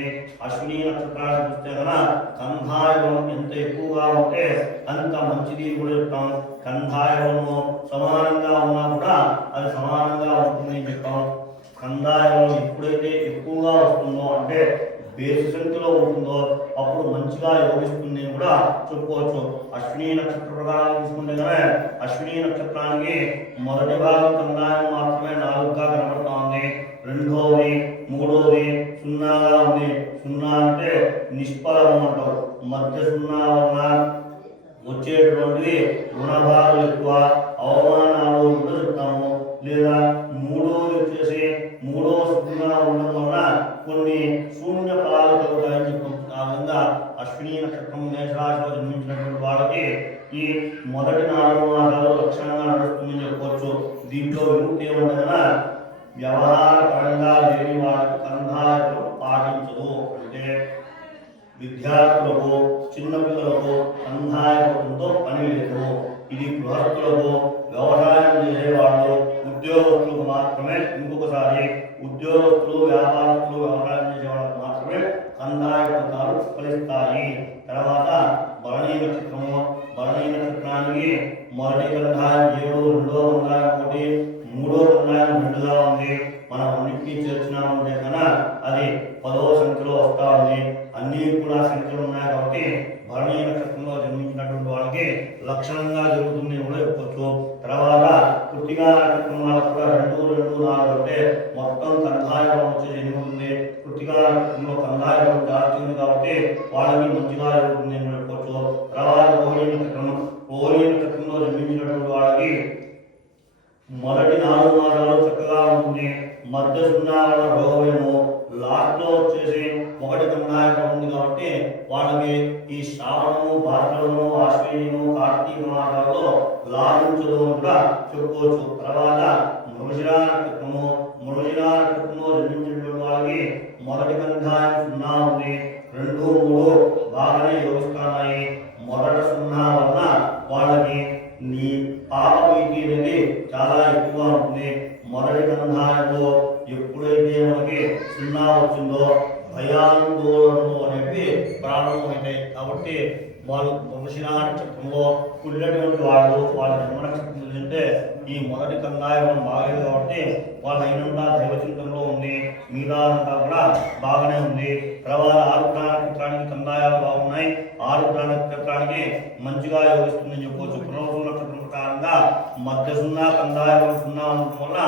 ఉంటుంది. అశ్విని నక్షత్రాన్ని చూస్తే కనుక కంధాయవనం ఎంత ఎక్కువగా ఉంటే అంత మంచిది కూడా చెప్తాం. కంధాయవనము సమానంగా ఉన్నా కూడా అది సమానంగా ఉంటుంది అని చెప్తాం. కంధాయవనం ఎప్పుడైతే ఎక్కువగా వస్తుందో అంటే బేసి సంఖ్యలో ఉంటుందో అప్పుడు మంచిగా యోగిస్తుంది అని కూడా చెప్పుకోవచ్చు. అశ్విని నక్షత్ర ప్రకారం తీసుకుంటే కనుక అశ్విని నక్షత్రానికి మొదటి భాగం కందాయం మాత్రమే 4గా కనబడుతూ ఉంది. రెండోది మూడోది సున్నాగా ఉంది. సున్నా అంటే నిష్ఫలము అంటారు. మధ్య సున్నా వలన వచ్చేటువంటివి రుణభారాలు ఎక్కువ, అవమానాలు కూడా చెప్తాము. లేదా మూడోది వచ్చేసి మూడో సున్నా ఉండడం వలన కొన్ని శూన్య ఫలాలు కలుగుతాయని చెప్తాం. ఆ విధంగా అశ్విని నక్షత్రం మేషరాశిలో జన్మించినటువంటి వాళ్ళకి ఈ మొదటి 4 మాసాలు లక్షణంగా నడుస్తుందని చెప్పుకోవచ్చు. దీంట్లో విముక్తి ఏమంటే వ్యవహార పరంగా లేని వాళ్ళకి కంధాయనం పాటించదు. అంటే విద్యార్థులకు చిన్నపిల్లలకు కంధాయనంతో పని లేదు. ఇది గృహస్థులకు వ్యవసాయం చేసేవాళ్ళు ఉద్యోగస్తులకు మాత్రమే, ఇంకొకసారి ఉద్యోగస్తులు వ్యాపారస్తులు వ్యవసాయం చేసే వాళ్ళకు మాత్రమే కందాయపంతాలు ఫలిస్తాయి. తర్వాత భరణీ నక్షత్రము, భరణీ నక్షత్రానికి మొదటి కందాయం 7, రెండో కందాయం 1, మూడో కందాయం 2గా ఉంది. మనం అన్నింటినీ చేర్చినామంటే కన్నా అది 10వ సంఖ్యలో వస్తా ఉంది. అన్నీ కూడా సంఖ్యలు ఉన్నాయి కాబట్టి భరణీ నక్షత్రంలో జన్మించినటువంటి వాళ్ళకి లక్షణంగా జరుగుతుంది కూడా చెప్పవచ్చు. తర్వాత కృత్తికా నక్షత్రం వాళ్ళకు కూడా 2, 2, 4 అంటే మొత్తం కందాయం వచ్చి జరుగుతుంది. కృత్తికా నక్షత్రంలో కందాయం జాస్తి ఉంది కాబట్టి వాళ్ళకి మంచిగా జరుగుతుంది అని చెప్పవచ్చు. తర్వాత రోహిణీ నక్షత్రం, రోహిణీ నక్షత్రంలో జన్మించినటువంటి వాళ్ళకి మొదటి 4 మాసాలు చక్కగా ఉంటుంది. మధ్య సున్నా వల్ల రోగమేమో లాస్ట్లో వచ్చేసి 1 కందాయం ఉంది కాబట్టి వాళ్ళకి ఈ శ్రావణము, భాద్రము, ఆశ్వీయము, కార్తీక మాసాల్లో లాభించదు అని కూడా చెప్పుకోవచ్చు. తర్వాత మృగశిరా నక్షత్రము, మృగశిరా నక్షత్రంలో జన్మించినటువంటి వాళ్ళకి మొదటి కందాయం 0 ఉంది. 2, 3 బాగానే యోగిస్తున్నాయి. మొదటి 0 వలన వాళ్ళకి నీ పాప భీతి అనేది చాలా ఎక్కువ ఉంటుంది. మొదటి కందాయంలో ఎప్పుడైతే మనకి 0 వచ్చిందో భయాందోళనలు అనేవి ప్రారంభమవుతాయి. కాబట్టి వాళ్ళు మృగశిరా నక్షత్రంలో పుట్టినటువంటి వాళ్ళు వాళ్ళ జన్మ నక్షత్రం అంటే ఈ మొదటి కందాయం బాగలేదు కాబట్టి వాళ్ళ అయినంతా దైవచింతనలో ఉంది. మిగతాదంతా కూడా బాగానే ఉంది. తర్వాత ఆరుద్ర నక్షత్రానికి కందాయాలు బాగున్నాయి. ఆరుద్ర నక్షత్రానికి మంచిగా యోగిస్తుందని చెప్పవచ్చు. పునర్వసు నక్షత్రం ప్రకారంగా మధ్య 0 కందాయం 0 ఉండటం వల్ల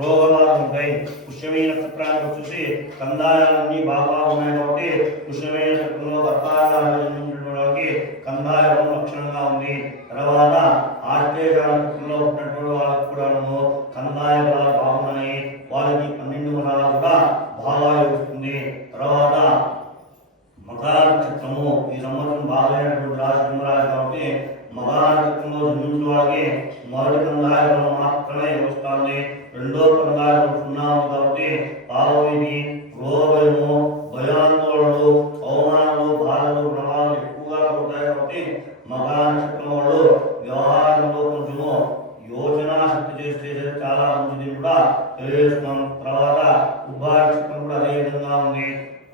రోగబాధలు ఉంటాయి. పుష్యమీ నక్షత్రానికి వచ్చేసి కందాయాలన్నీ బాగా ఉన్నాయి కాబట్టి పుష్యమీ నక్షత్రంలో కర్తాయాలకి కందాయం లక్షణంగా ఉంది. తర్వాత ఆర్కేయ నక్షత్రంలో ఉన్నటువంటి వాళ్ళకు కూడా కందాయ ఫలాలు బాగున్నాయి. వాళ్ళకి 12 ఫలాలు కూడా బాగా యోగిస్తుంది. తర్వాత మకర నక్షత్రము ఈ సంవత్సరం బాగైనటువంటి రాశి సింహరాశి కాబట్టి మకర నక్షత్రంలో జన్మించిన వాళ్ళకి మొదటి కందాయ ఫలం మాత్రమే యోగిస్తుంది. రెండో కందాయ ఫలం 0 కాబట్టి పావవిధి, రోగభయము, భయాందోళనలు, అవమానాలు, బాధలు, ప్రభావాలు ఎక్కువగా ఉంటాయి. కాబట్టి మకర నక్షత్రం వాళ్ళు వ్యవహారంలో కొంచెము యోచనా శక్తి చేసేది చాలా మంచిది కూడా తెలియజేస్తున్నాం. తర్వాత ఉభయ నక్షత్రం కూడా అదే విధంగా ఉంది.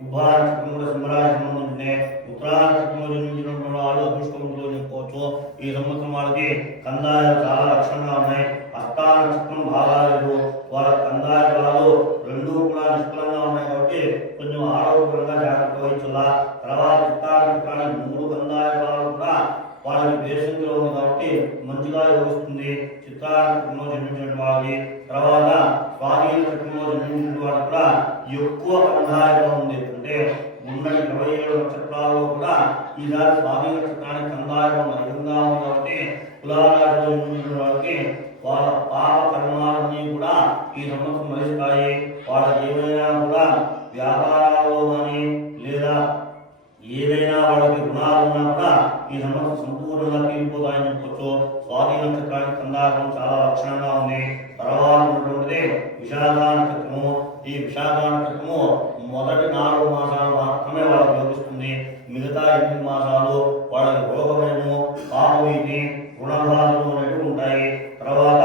ఉభయ నక్షత్రం కూడా సింహరాశి సంబంధించింది. ఉత్తరా నక్షత్రంలో జన్మించినటువంటి వాళ్ళు అదృష్టవంతులు చెప్పుకోవచ్చు. ఈ సంవత్సరం వాళ్ళకి కందాయాలు చాలా లక్షణంగా ఉన్నాయి. హస్తా నక్షత్రం బాగా లేదు. వాళ్ళ కందాయ ఫలాలు 2 కూడా నిష్ఫలంగా ఉన్నాయి కాబట్టి కొంచెం ఆరోగ్యపరంగా జాగ్రత్త వహించాలా. తర్వాత చిత్తా నక్షత్రానికి 3 కందాయ ఫలాలు కూడా వాళ్ళకి దేశంలో ఉంది కాబట్టి మంచిగా యోగిస్తుంది. చిత్తా నక్షత్రంలో జన్మించిన వాళ్ళకి. తర్వాత స్వాతి నక్షత్రంలో జన్మించిన వాళ్ళు కూడా ఎక్కువ కందాయంగా ఉంది. అంటే ఉన్న 27 నక్షత్రాల్లో కూడా ఈసారి స్వాతి నక్షత్రానికి కందాయం అధికంగా ఉంది కాబట్టి తులారాశిలో జన్మించిన వాళ్ళకి వాళ్ళ పాప కర్మాలన్నీ కూడా ఈ సంవత్సరం ఫలిస్తాయి. వాళ్ళకి ఏమైనా కూడా వ్యాపారాల్లో కానీ లేదా ఏదైనా వాళ్ళకి రుణాలు ఉన్నా కూడా ఈ సంవత్సరం సంపూర్ణంగా తీరిపోతాయని చెప్పొచ్చు. స్వాతి నక్షత్రానికి కందాయం చాలా లక్షణంగా ఉంది. తర్వాత ఉన్నటువంటిది విశాఖ నక్షత్రము. ఈ విశాఖ నక్షత్రము మొదటి 4 మాసాలు మాత్రమే వాళ్ళకి యోగిస్తుంది. మిగతా 8 మాసాలు వాళ్ళకి రోగభయము, పాపవీతి, రుణబాధలు అనేవి ఉంటాయి. తర్వాత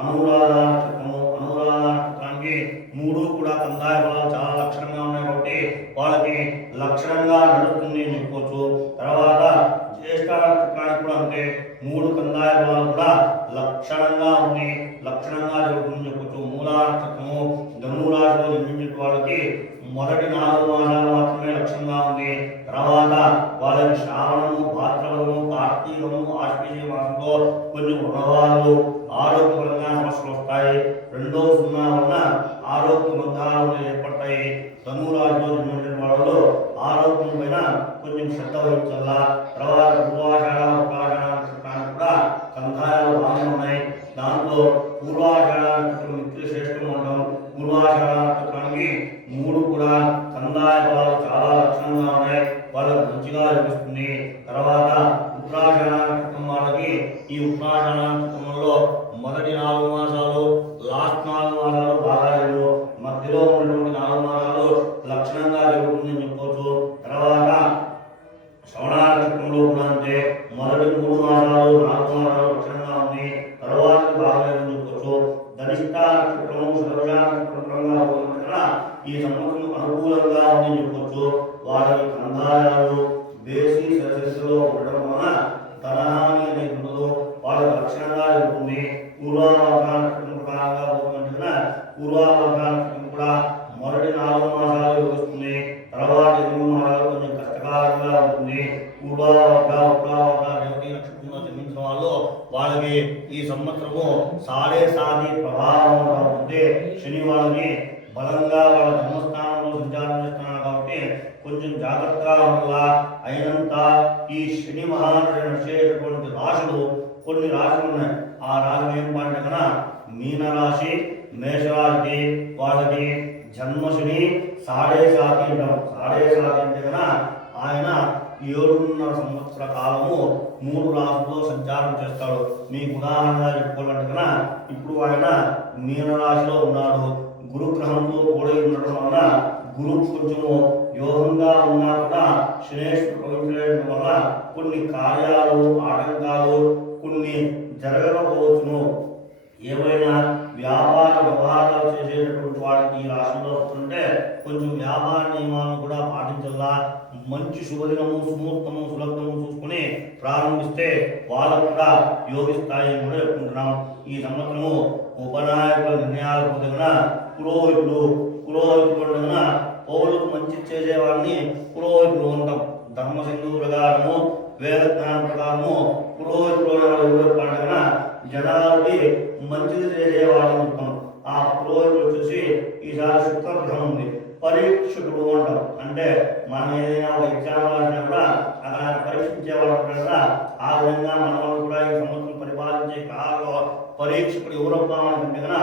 అనురాధ నక్షత్రము. అనురాధ నక్షత్రానికి 3 కూడా కందాయ ఫలాలు చాలా లక్షణంగా ఉన్నాయి కాబట్టి వాళ్ళకి వాళ్ళకి లక్షణంగా నడుస్తుంది అని చెప్పవచ్చు. తర్వాత జ్యేష్ఠ నక్షత్రానికి కూడా అంటే 3 కందాయ ఫలాలు కూడా లక్షణంగా ఉంది, లక్షణంగా జరుగుతుందని చెప్పొచ్చు. మూలా నక్షత్రము ధనురాశిలో జన్మించిన వాళ్ళకి మొదటి 4 మాసాలు మాత్రమే లక్షణంగా ఉంది. తర్వాత వాళ్ళకి శ్రావణము, భాద్రపదము, కార్తీకము, ఆశ్వీజ మాసంలో కొన్ని ప్రభావాలు ఆరోగ్యపరంగా సమస్యలు వస్తాయి. 2వ 0 వలన ఆరోగ్య బంధాలు ఏర్పడతాయి. ధనురాశిలో జన్మించిన వాళ్ళు ఆరోగ్యం పైన కొంచెం శ్రద్ధ వహించాలా. తర్వాత పూర్వాషాఢ ఉత్తరాషాఢ నక్షత్రానికి కూడా కందాయాలు బాగానే ఉన్నాయి. దాంట్లో పూర్వాషాఢ నక్షత్రం మిత్రులు శ్రేష్టం ఉండడం, పూర్వాషాఢ నక్షత్రానికి 3 కూడా కందాయ ఫలాలు చాలా లక్షణంగా ఉన్నాయి, వాళ్ళకి మంచిగా లభిస్తుంది. తర్వాత ఉత్తరాషాఢ నక్షత్రం వాళ్ళకి ఈ ఉత్తరాషాఢ నక్షత్రంలో మొదటి 4 మాసాలు, లాస్ట్ 4 మాసాలు బాగాలేదు, మధ్యలో ఉన్నటువంటి 4 మాసాలు లక్షణంగా జరుగుతుందని చెప్పవచ్చు. తర్వాత శ్రవణ నక్షత్రంలో కూడా అంటే మొదటి 3 మాసాలు, 4 మాసాలు లక్షణంగా ఉంది, తర్వాత బాగాలేదని చెప్పవచ్చు. ధనిష్ట నక్షత్రము, శతభిష నక్షత్రంగా ఈ సంవత్సరం అనుకూలంగా ఉందని చెప్పవచ్చు. వారి కందాయాలు బేసి సదస్సులో ఉండడం వలన ధనహాని అనేది ఉండదు, వాళ్ళకి లక్షణంగా జరుగుతుంది. పూర్వావకాల నక్షత్రం ప్రకారంగా పోతుంటే పూర్వావకాల నక్షత్రం కూడా మొదటి 4 మాసాలు యోగిస్తుంది, తర్వాత 8 మాసాలు కొంచెం కష్టకాలంగా ఉంటుంది. పూర్వావక రేవతి నక్షత్రంలో జన్మించిన వాళ్ళు వాళ్ళకి ఈ సంవత్సరము సాడే ప్రభావం ఉంటుంది. శని వాళ్ళని బలంగా వాళ్ళ జన్మస్థానంలో సంచారం చేస్తున్నారు కాబట్టి కొంచెం జాగ్రత్తగా ఉండాలా. అయినంత ఈ శని మహానుడు నడిచేటటువంటి రాశులు కొన్ని రాశులు ఉన్నాయి. ఆ రాశులు ఏం పండుగన మీనరాశి, మేషరాశి వాళ్ళకి జన్మశని సాడే సాతి అంటాం. సాడే సాతి అంటే కన్నా ఆయన 7.5 సంవత్సర కాలము 3 రాశుల్లో సంచారం చేస్తాడు. మీకు ఉదాహరణగా చెప్పుకోవాలంటే కన్నా ఇప్పుడు ఆయన మీనరాశిలో ఉన్నాడు, గురుగ్రహంతో కూడి ఉండడం వలన గురువు కొంచెము యోగంగా ఉన్నా కూడా శనేశ్వరుడు ప్రవేశించడం వల్ల కొన్ని కార్యాలు, ఆటంకాలు కొన్ని జరగకపోవచ్చును. ఏవైనా వ్యాపార వ్యవహారాలు చేసేటటువంటి వాటికి ఈ రాశిలో వస్తుంటే కొంచెం వ్యాపార నియమాలను కూడా పాటించాలా. మంచి శుభదినము, సుముహూర్తము, సులభము చూసుకుని ప్రారంభిస్తే వాళ్ళకు కూడా యోగిస్తాయని కూడా చెప్పుకుంటున్నాం. ఈ సంవత్సరము ఉపనాయకుల నిర్ణయాలు పొందిన పురోహితుడు ఉండగా పౌరులకు మంచి చేసేవాడిని పురోహితుడు ఉంటాం. ధర్మసింధు ప్రకారము, వేద జ్ఞానం ప్రకారము పురోహితుడు పండుగన జనాలకి మంచిది చేసేవాడిని ఉంటాం. ఆ పురోహితుడు వచ్చేసి ఈసారి శుక్రగ్రహం ఉంది, పరీక్షకుడు అంటాం. అంటే మనం ఏదైనా ఒక ఎగ్జామ్ రాసినా కూడా అక్కడ పరీక్షించేవాడు కదా, ఆ విధంగా మనం కూడా ఈ సంవత్సరం పరిపాలించే కాలంలో పరీక్షకుడు ఎవరబ్బా అనుకుంటే కన్నా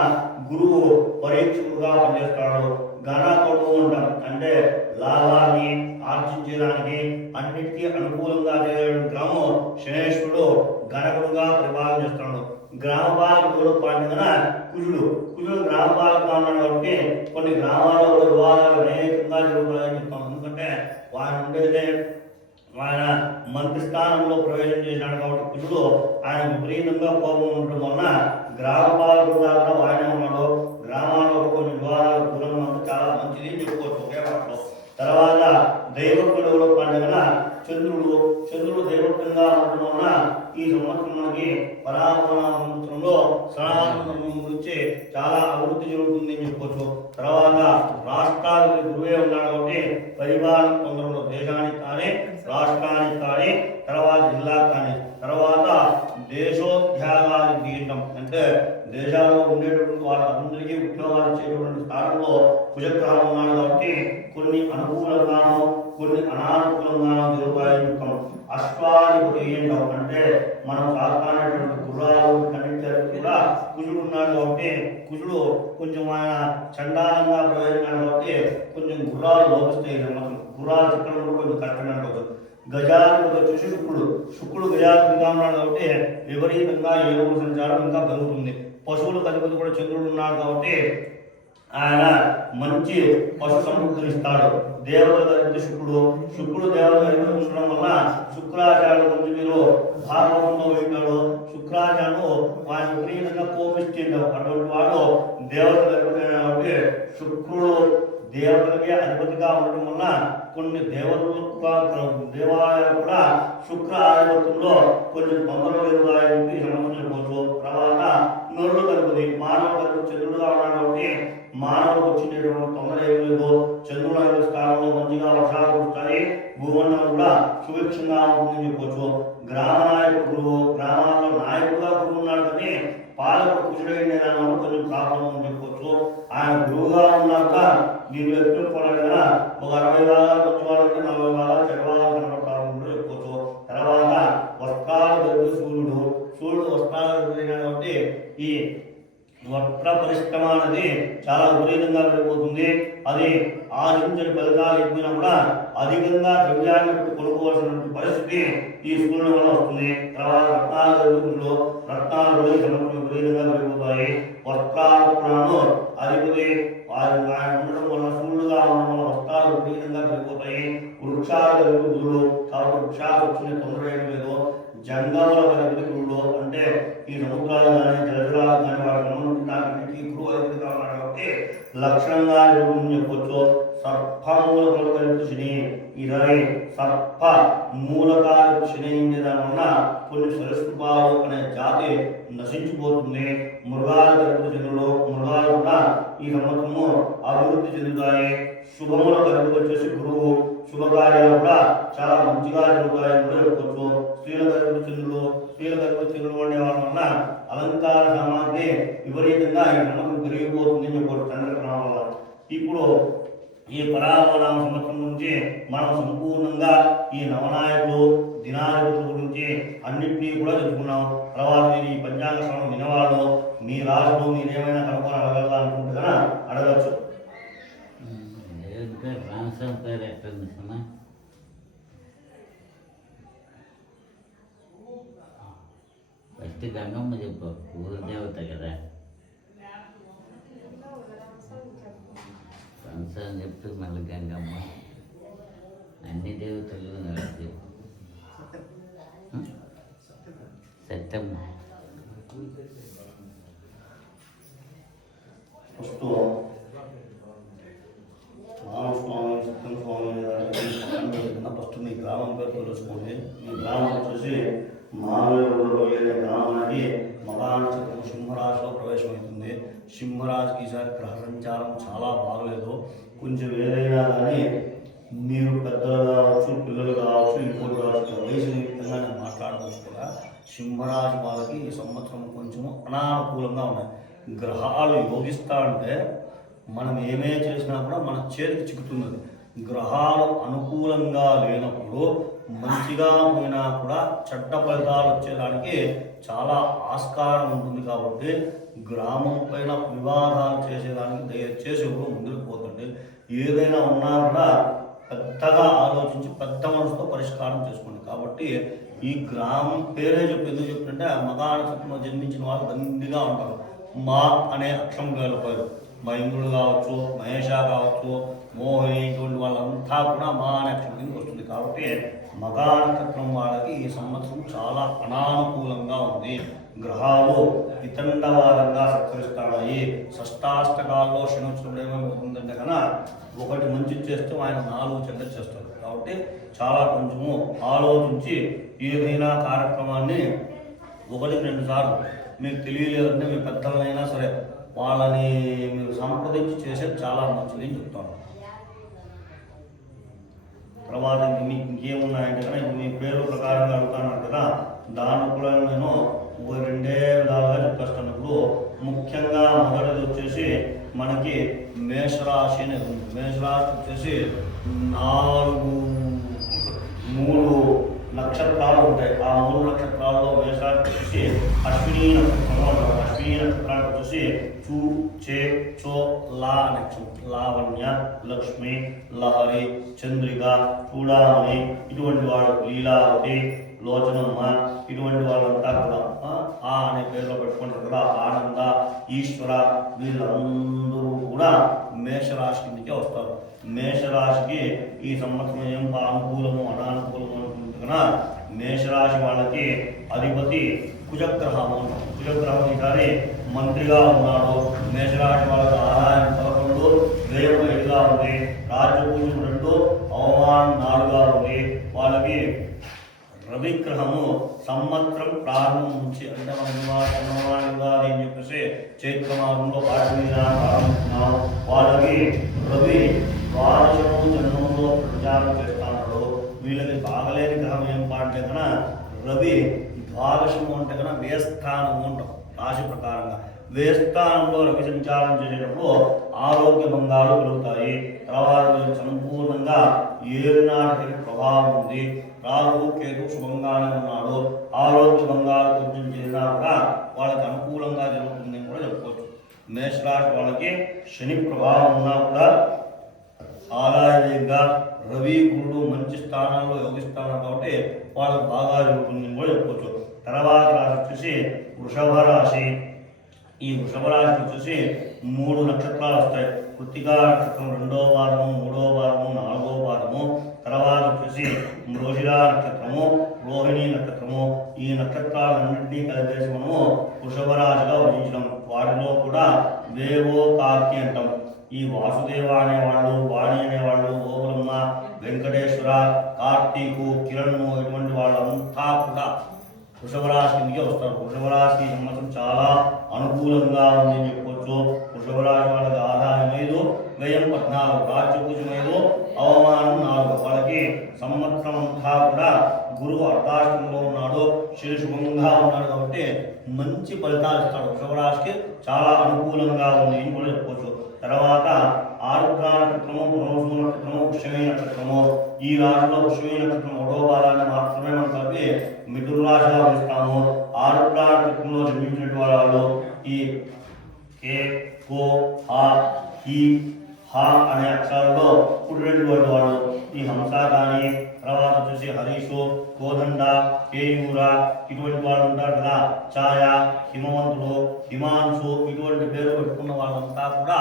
గురువు పరీక్షకుడుగా పనిచేస్తాడు. గణకుడు ఉంటాం. అంటే లాభాన్ని ఆర్జించడానికి అన్నిటికీ అనుకూలంగా చేయడం గ్రామం శనేశ్వరుడు గణకుడుగా పరిపాలన చేస్తున్నాడు. గ్రామ పాలకుడు పండుగన కుజుడు గ్రామ పాలకుడు అన్నాడు కాబట్టి కొన్ని గ్రామాల్లో వివాదాలు అనేకంగా జరుగుతాయని చెప్తాం. ఎందుకంటే వారు ఉండేదే ఆయన మంత్రి స్థానంలో ప్రవేశం చేసినాడు కాబట్టి కుజుడు ఆయన విపరీతంగా కోపం ఉండడం వలన గ్రామ పాలకుడుగా కూడా ఆయన ఉన్నాడు. గ్రామాల్లో కొన్ని వివాదాలు దూరంగా ఉంటే చాలా మంచిది అని చెప్పుకోవచ్చు ఒకే వాటిలో. తర్వాత దైవకుడు పండుగన చంద్రుడు దైవత్వంగా ఉండడం వలన ఈ సంవత్సరం మనకి పరామణ సంవత్సరంలో సనాతన ధర్మం గురించి చాలా అభివృద్ధి జరుగుతుంది అని చెప్పవచ్చు. తర్వాత రాష్ట్రాలకు గురువే ఉన్నాడు కాబట్టి పరిపాలన పొందడంలో దేశానికి కానీ, రాష్ట్రానికి కానీ, తర్వాత జిల్లాకు కానీ, తర్వాత దేశోద్యోగానికి దిగటం అంటే దేశాల్లో ఉండేటువంటి వాళ్ళందరికీ ఉద్యోగాలు ఇచ్చేటువంటి స్థానంలో కుజగ్రహం ఉన్నాడు కాబట్టి కొన్ని అనుకూలంగానో కొన్ని అనానుకూలంగానో జరుగుతాయని చెప్తాం. అశ్వాధిపతి ఏంటో అంటే మనం సాధారణటువంటి గుర్రాలు కన్నించారు కూడా కుజుడు ఉన్నాడు కాబట్టి కుజుడు కొంచెం ఆయన చండాలంగా ప్రయోజనాలు కాబట్టి కొంచెం గుర్రాలు లోపిస్తాయి. గుర్రాలు చిక్కడం కూడా కొంచెం కష్టంగా ఉంటుంది. గజాధిపతి వచ్చేసి శుక్రుడు గజాధిపతిగా ఉన్నాడు కాబట్టి విపరీతంగా ఏనుగు సంచారం ఇంకా పెరుగుతుంది. పశువులకు అధిపతి కూడా చంద్రుడు ఉన్నాడు కాబట్టి ఆయన మంచి పశు సమృద్ధిని ఇస్తాడు. దేవతలకు అధిపతి శుక్రుడు దేవతలకు అధిపతి ఉండడం వల్ల శుక్రాచార్యుడు కొంచెం మీరు భాగవంతో ఉంటాడు. శుక్రాచార్యుడు ఆయన విపరీతంగా కోపిస్తుంటాడు. అటువంటి వాడు దేవతలకు అధిపతి కాబట్టి శుక్రుడు దేవతలకే అధిపతిగా ఉండడం వల్ల కొన్ని దేవాలయాలు కూడా శుక్ర ఆధిపత్యంలో కొన్ని తొందరలు ఎదురాయని సంబంధించుకోవచ్చు. తర్వాత నోళ్ళు కలుపుది మానవ కలుపు చంద్రుడుగా ఉన్నాడు కాబట్టి మానవుడు వచ్చినటువంటి తొందర ఏమి లేదు. చంద్రుడు అనే స్థానంలో మంచిగా వర్షాలు కురుస్తాయి. భూమండలం కూడా సుభిక్షంగా ఉంటుందని చెప్పవచ్చు. గ్రామ నాయకుడు గురువు, గ్రామాల్లో నాయకుడుగా గురువు ఉన్నాడు కానీ పాలకుడు కుషుడైన కొంచెం ప్రాబ్లం అని చెప్పవచ్చు. ఆయన గురువుగా ఉన్నాక దీని వ్యక్తిత్వం కదా ఒక 60 భాగాలు మంచి వాళ్ళకి 40 భాగాలు చెడు భాగాలు కనబడతారు చెప్పవచ్చు. తర్వాత వస్త్రాలు దొరికి సూర్యుడు వస్త్రాలు దొరికిన కాబట్టి ఈ వస్త్ర పరిశ్రమ అనేది చాలా విపరీతంగా పెరిగిపోతుంది. అది ఆశించని ఫలితాలు ఎక్కువైనా కూడా అధికంగా ద్రవ్యాన్ని పెట్టి కొనుక్కోవాల్సినటువంటి పరిస్థితి ఈ సూర్యుడు వల్ల వస్తుంది. తర్వాత రత్నాలు విపరీతంగా పెరిగిపోతాయి. వస్త్రాలు కూడాను అధిపతి ఆయన ఉండడం వల్ల సూర్యుడుగా ఉండడం వల్ల వస్త్రాలు విపరీతంగా పెరిగిపోతాయి. వృక్షాలు పెరుగుతులు కాబట్టి వృక్షాలు వచ్చిన తొందర ఏం లేదు. జంగముల పెరుగుతులు అంటే ఈ సముద్రాలు కానీ జలజలాలు కానీ వాటి సంబంధించి గురువు అధిపతి కావాలి కాబట్టి లక్షణంగా చెప్పవచ్చు. సర్పమూల కలుపు శని 20 సర్ప మూలకాలు శని వల్ల కొన్ని సరస్వపాలు అనే జాతి నశించిపోతుంది. మృగాలు కలుపు చంద్రుడు మృగాలు కూడా ఈ సంవత్సరము అభివృద్ధి చెందుతాయి. శుభముల కలుపు వచ్చేసి గురువు శుభకార్యాలు కూడా చాలా మంచిగా జరుగుతాయని కూడా చెప్పవచ్చు. స్త్రీల కలుపు చంద్రుడు వండే వాళ్ళ వల్ల అలంకార సామాగ్రి విపరీతంగా ఈ సంవత్సరం పెరిగిపోతుందని చెప్పవచ్చు చంద్రగ్రహణం వల్ల. ఇప్పుడు ఈ పరావనామ సంవత్సరం నుంచి మనం సంపూర్ణంగా ఈ నవనాయకులు దినాధిపతుల గురించి అన్నింటినీ కూడా తెలుసుకున్నాం. తర్వాత ఈ పంచాంగ శ్రవణం వినవాళ్ళు మీ రాజులు మీరేమైనా కనుక్కొని అడగాలనుకుంటే కదా అడగచ్చు. ఫస్ట్ గంగమ్మ చెప్పు, ఊరు దేవత కదా. సంసారం చెప్తూ మళ్ళీ గంగమ్మ అన్ని దేవతలు చెప్పు. సత్యమ్మ ఫస్ట్ మీ గ్రామం పేరు తెలుసుకోండి. మీ గ్రామం వచ్చేసి మానవులలో లేని గ్రామానికి మహానక్షత్రం సింహరాశిలో ప్రవేశమవుతుంది. సింహరాశికి ఈసారి గ్రహ సంచారం చాలా బాగలేదు. కొంచెం ఏదైనా కానీ మీరు పెద్దలు కావచ్చు, పిల్లలు కావచ్చు, ఇంకోటి కావచ్చు, వయసు నిమిత్తంగా నేను మాట్లాడవచ్చు కూడా సింహరాశి వాళ్ళకి ఈ సంవత్సరం కొంచెము అనానుకూలంగా ఉన్నాయి. గ్రహాలు యోగిస్తా అంటే మనం ఏమే చేసినా కూడా మన చేతికి చిక్కుతున్నది. గ్రహాలు అనుకూలంగా లేనప్పుడు మంచిగా పోయినా కూడా చెడ్డ ఫలితాలు వచ్చేదానికి చాలా ఆస్కారం ఉంటుంది. కాబట్టి గ్రామం పైన వివాదాలు చేసేదానికి దయచేసి ఎవరు ముందుకు పోతుంది. ఏదైనా ఉన్నా కూడా పెద్దగా ఆలోచించి పెద్ద మనసుతో పరిష్కారం చేసుకోండి. కాబట్టి ఈ గ్రామం పేరే ఎందుకు చెప్తుంటే మగా నక్షత్రంలో జన్మించిన వాళ్ళు దండిగా ఉంటారు. మా అనే అక్షరం కలిపారు. మహేంద్రుడు కావచ్చు, మహేష కావచ్చు, మోహిని, ఇటువంటి వాళ్ళంతా కూడా మా అనే అక్షరం కిందకి వస్తుంది. కాబట్టి మగా నక్షత్రం వాళ్ళకి ఈ సంవత్సరం చాలా అనానుకూలంగా ఉంది. గ్రహాలు వితండవాదంగా సత్కరిస్తాయి. షష్టాష్టకాల్లో శని వచ్చినప్పుడు ఏమవుతుందంటే కన్నా ఒకటి మంచి చేస్తే ఆయన 4 చెడ్డ చేస్తారు. కాబట్టి చాలా కొంచెము ఆలోచించి ఏదైనా కార్యక్రమాన్ని 1-2 సార్లు మీకు తెలియలేదంటే మీ పెద్దలైనా సరే వాళ్ళని మీరు సంప్రదించి చేసేది చాలా మంచిది అని చెప్తాను. తర్వాత మీకు ఇంకేమున్నాయంటే కనుక మీ పేరు ప్రకారంగా అడుగుతాను కదా, దాన్ని కూడా నేను 2 విధాలుగా చెప్పేస్తాను. ఇప్పుడు ముఖ్యంగా మొదటిది వచ్చేసి మనకి మేషరాశి అనేది ఉంది. మేషరాశి వచ్చేసి 3 నక్షత్రాలు ఉంటాయి. ఆ 3 నక్షత్రాల్లో మేషరాశి వచ్చేసి అశ్విని నక్షత్రం అంటారు. అశ్విని నక్షత్రానికి వచ్చేసి చూ, చే, చో, లా నక్షత్రం. లావణ్య, లక్ష్మి, లహరి, చంద్రిక, చూడామణి, ఇటువంటి వాడు లీలావతి, లోచనమ్మ, ఇటువంటి వాళ్ళంతా కూడా ఆ అనే పేరులో పెట్టుకుంటారు కదా. ఆనంద, ఈశ్వర, వీళ్ళందరూ కూడా మేషరాశి కిందకే వస్తారు. మేషరాశికి ఈ సంవత్సరం ఏం అనుకూలము అనానుకూలము అనుకుంటున్నా మేషరాశి వాళ్ళకి అధిపతి కుజగ్రహము. కుజగ్రహం ఈసారి మంత్రిగా ఉన్నాడు. మేషరాశి వాళ్ళకి ఆదాయం 11, వ్యయం 5గా ఉంది. రాజ్యపూజం 2, అవమానం శనిగ్రహము సంవత్సరం ప్రారంభం నుంచి అంటే మన ఉగాది అని చెప్పేసి చైత్రమాసంలో ప్రారంభిస్తున్నాం. వాళ్ళకి రవి ద్వాదశము జన్మంలో ప్రచారం చేస్తున్నాడు. వీళ్ళకి బాగలేని గ్రహం ఏం అంటే కన్నా రవి ద్వాదశము అంటే కన్నా వ్యయస్థానము ఉంటాం. రాశి ప్రకారంగా వ్యయస్థానంలో రవి సంచారం చేసేటప్పుడు ఆరోగ్య భంగాలు కలుగుతాయి. తర్వాత సంపూర్ణంగా ఏరునాటి ప్రభావం ఉంది. రాహు కేతు శుభంగానే ఉన్నాడు. ఆరోగ్య భంగాలు కొంచెం చేసినా కూడా వాళ్ళకి అనుకూలంగా జరుగుతుందని కూడా చెప్పుకోవచ్చు. మేషరాశి వాళ్ళకి శని ప్రభావం ఉన్నా కూడా ఆదాయంగా రవి గురుడు మంచి స్థానాల్లో యోగిస్తున్నారు కాబట్టి వాళ్ళకి బాగా జరుగుతుందని కూడా చెప్పుకోవచ్చు. తర్వాత రాశి వచ్చేసి వృషభ రాశి. ఈ వృషభ రాశి వచ్చేసి 3 నక్షత్రాలు వస్తాయి. కృత్తికా నక్షత్రం 2వ వారము, 3వ వారము, 4వ వారము. తర్వాత వచ్చేసి మృగశిర నక్షత్రము, రోహిణి నక్షత్రము. ఈ నక్షత్రాలన్నింటినీ కలిపేసి మనము వృషభ రాశిగా వర్ణించడం. వాటిలో కూడా దేవో కార్తి అంటాం. ఈ వాసుదేవ అనేవాళ్ళు, వాణి అనేవాళ్ళు, ఓబులమ్మ, వెంకటేశ్వర, కార్తీకు, కిరణ్ ఇటువంటి వాళ్ళంతా కూడా వృషభ రాశి కిందకే వస్తారు. వృషభ రాశి సంవత్సరం చాలా అనుకూలంగా ఉందని చెప్పుకోవచ్చు. వృషభ రాశి వాళ్ళకి ఆదాయం 5, వ్యయం 14, రాజ్యపూజం 5, అవమానం 4. వాళ్ళకి సంవత్సరం అంతా కూడా గురువు అర్ధాష్టంలో ఉన్నాడు, శని శుభంగా ఉన్నాడు కాబట్టి మంచి ఫలితాలు ఇస్తాడు. వృషభ రాశికి చాలా అనుకూలంగా ఉంది అని కూడా చెప్పుకోవచ్చు. తర్వాత ఆరుద్ర నక్షత్రము, పునర్వసు నక్షత్రము, పుష్యమి నక్షత్రము. ఈ రాశిలో పుష్యమి నక్షత్రం 1వ వారాన్ని మాత్రమే మనం కలిపి మిథున రాశిగా పిలుస్తాము. ఆరుద్ర నక్షత్రంలో జన్మించినటువంటి వాళ్ళు ఈ కే, కో, హా, హి, హా అనే అక్షరాలలో పుట్టినటువంటి వాళ్ళు ఈ హంస కానీ, తర్వాత వచ్చేసి హరీషు, కోదండ, కేయూర ఇటువంటి వాళ్ళు ఉంటారు కదా. ఛాయ, హిమవంతుడు, హిమాంశు ఇటువంటి పేరు పెట్టుకున్న వాళ్ళంతా కూడా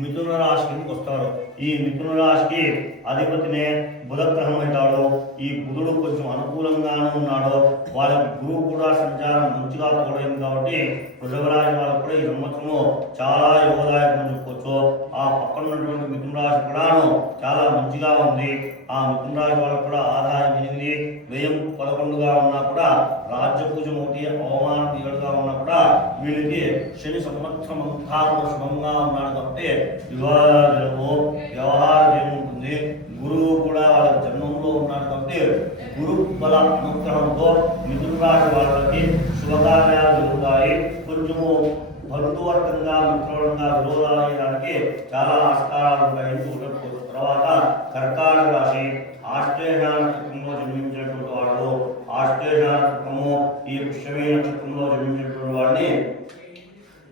మిథున రాశి కిందకి వస్తారు. ఈ మిథున రాశికి అధిపతినే బుధగ్రహం అవుతాడు. ఈ బుధుడు కొంచెం అనుకూలంగానే ఉన్నాడు. వాళ్ళకి గురువు కూడా సంచారం మంచిగా కూడైంది కాబట్టి వృషభ రాశి వాళ్ళకు కూడా ఈ సంవత్సరము చాలా యోగదాయకం చెప్పుకోవచ్చు. ఆ పక్కన ఉన్నటువంటి మిథున రాశి కూడాను చాలా మంచిగా ఉంది. ఆ మిథున రాశి వాళ్ళకు కూడా ఆదాయం 8, వ్యయం 11గా ఉన్నా కూడా రాజ్యపూజం 1, అవమానం 7గా ఉన్నా కూడా వీళ్ళకి శని సంవత్సరం అంతా కూడా శుభంగా ఉన్నాడు కాబట్టి వివాహాలు వ్యవహారం ఉంటుంది. గురువు కూడా వాళ్ళ జన్మంలో ఉన్నాడు కాబట్టి గురు బల అనుగ్రహంతో మిథున రాశి వాళ్ళకి శుభకార్యాలు జరుగుతాయి. కొంచెము బంధువర్గంగా మిత్రులంగా విరోధాలు చేయడానికి చాలా ఆస్కారాలు ఉంటాయని చూడకపోవచ్చు. తర్వాత కర్కాటక రాశి. ఆశ్లేష నక్షత్రంలో జన్మించినటువంటి వాళ్ళు, ఆశ్లేష నక్షత్రము ఈ పుష్యమి నక్షత్రంలో జన్మించినటువంటి వాడిని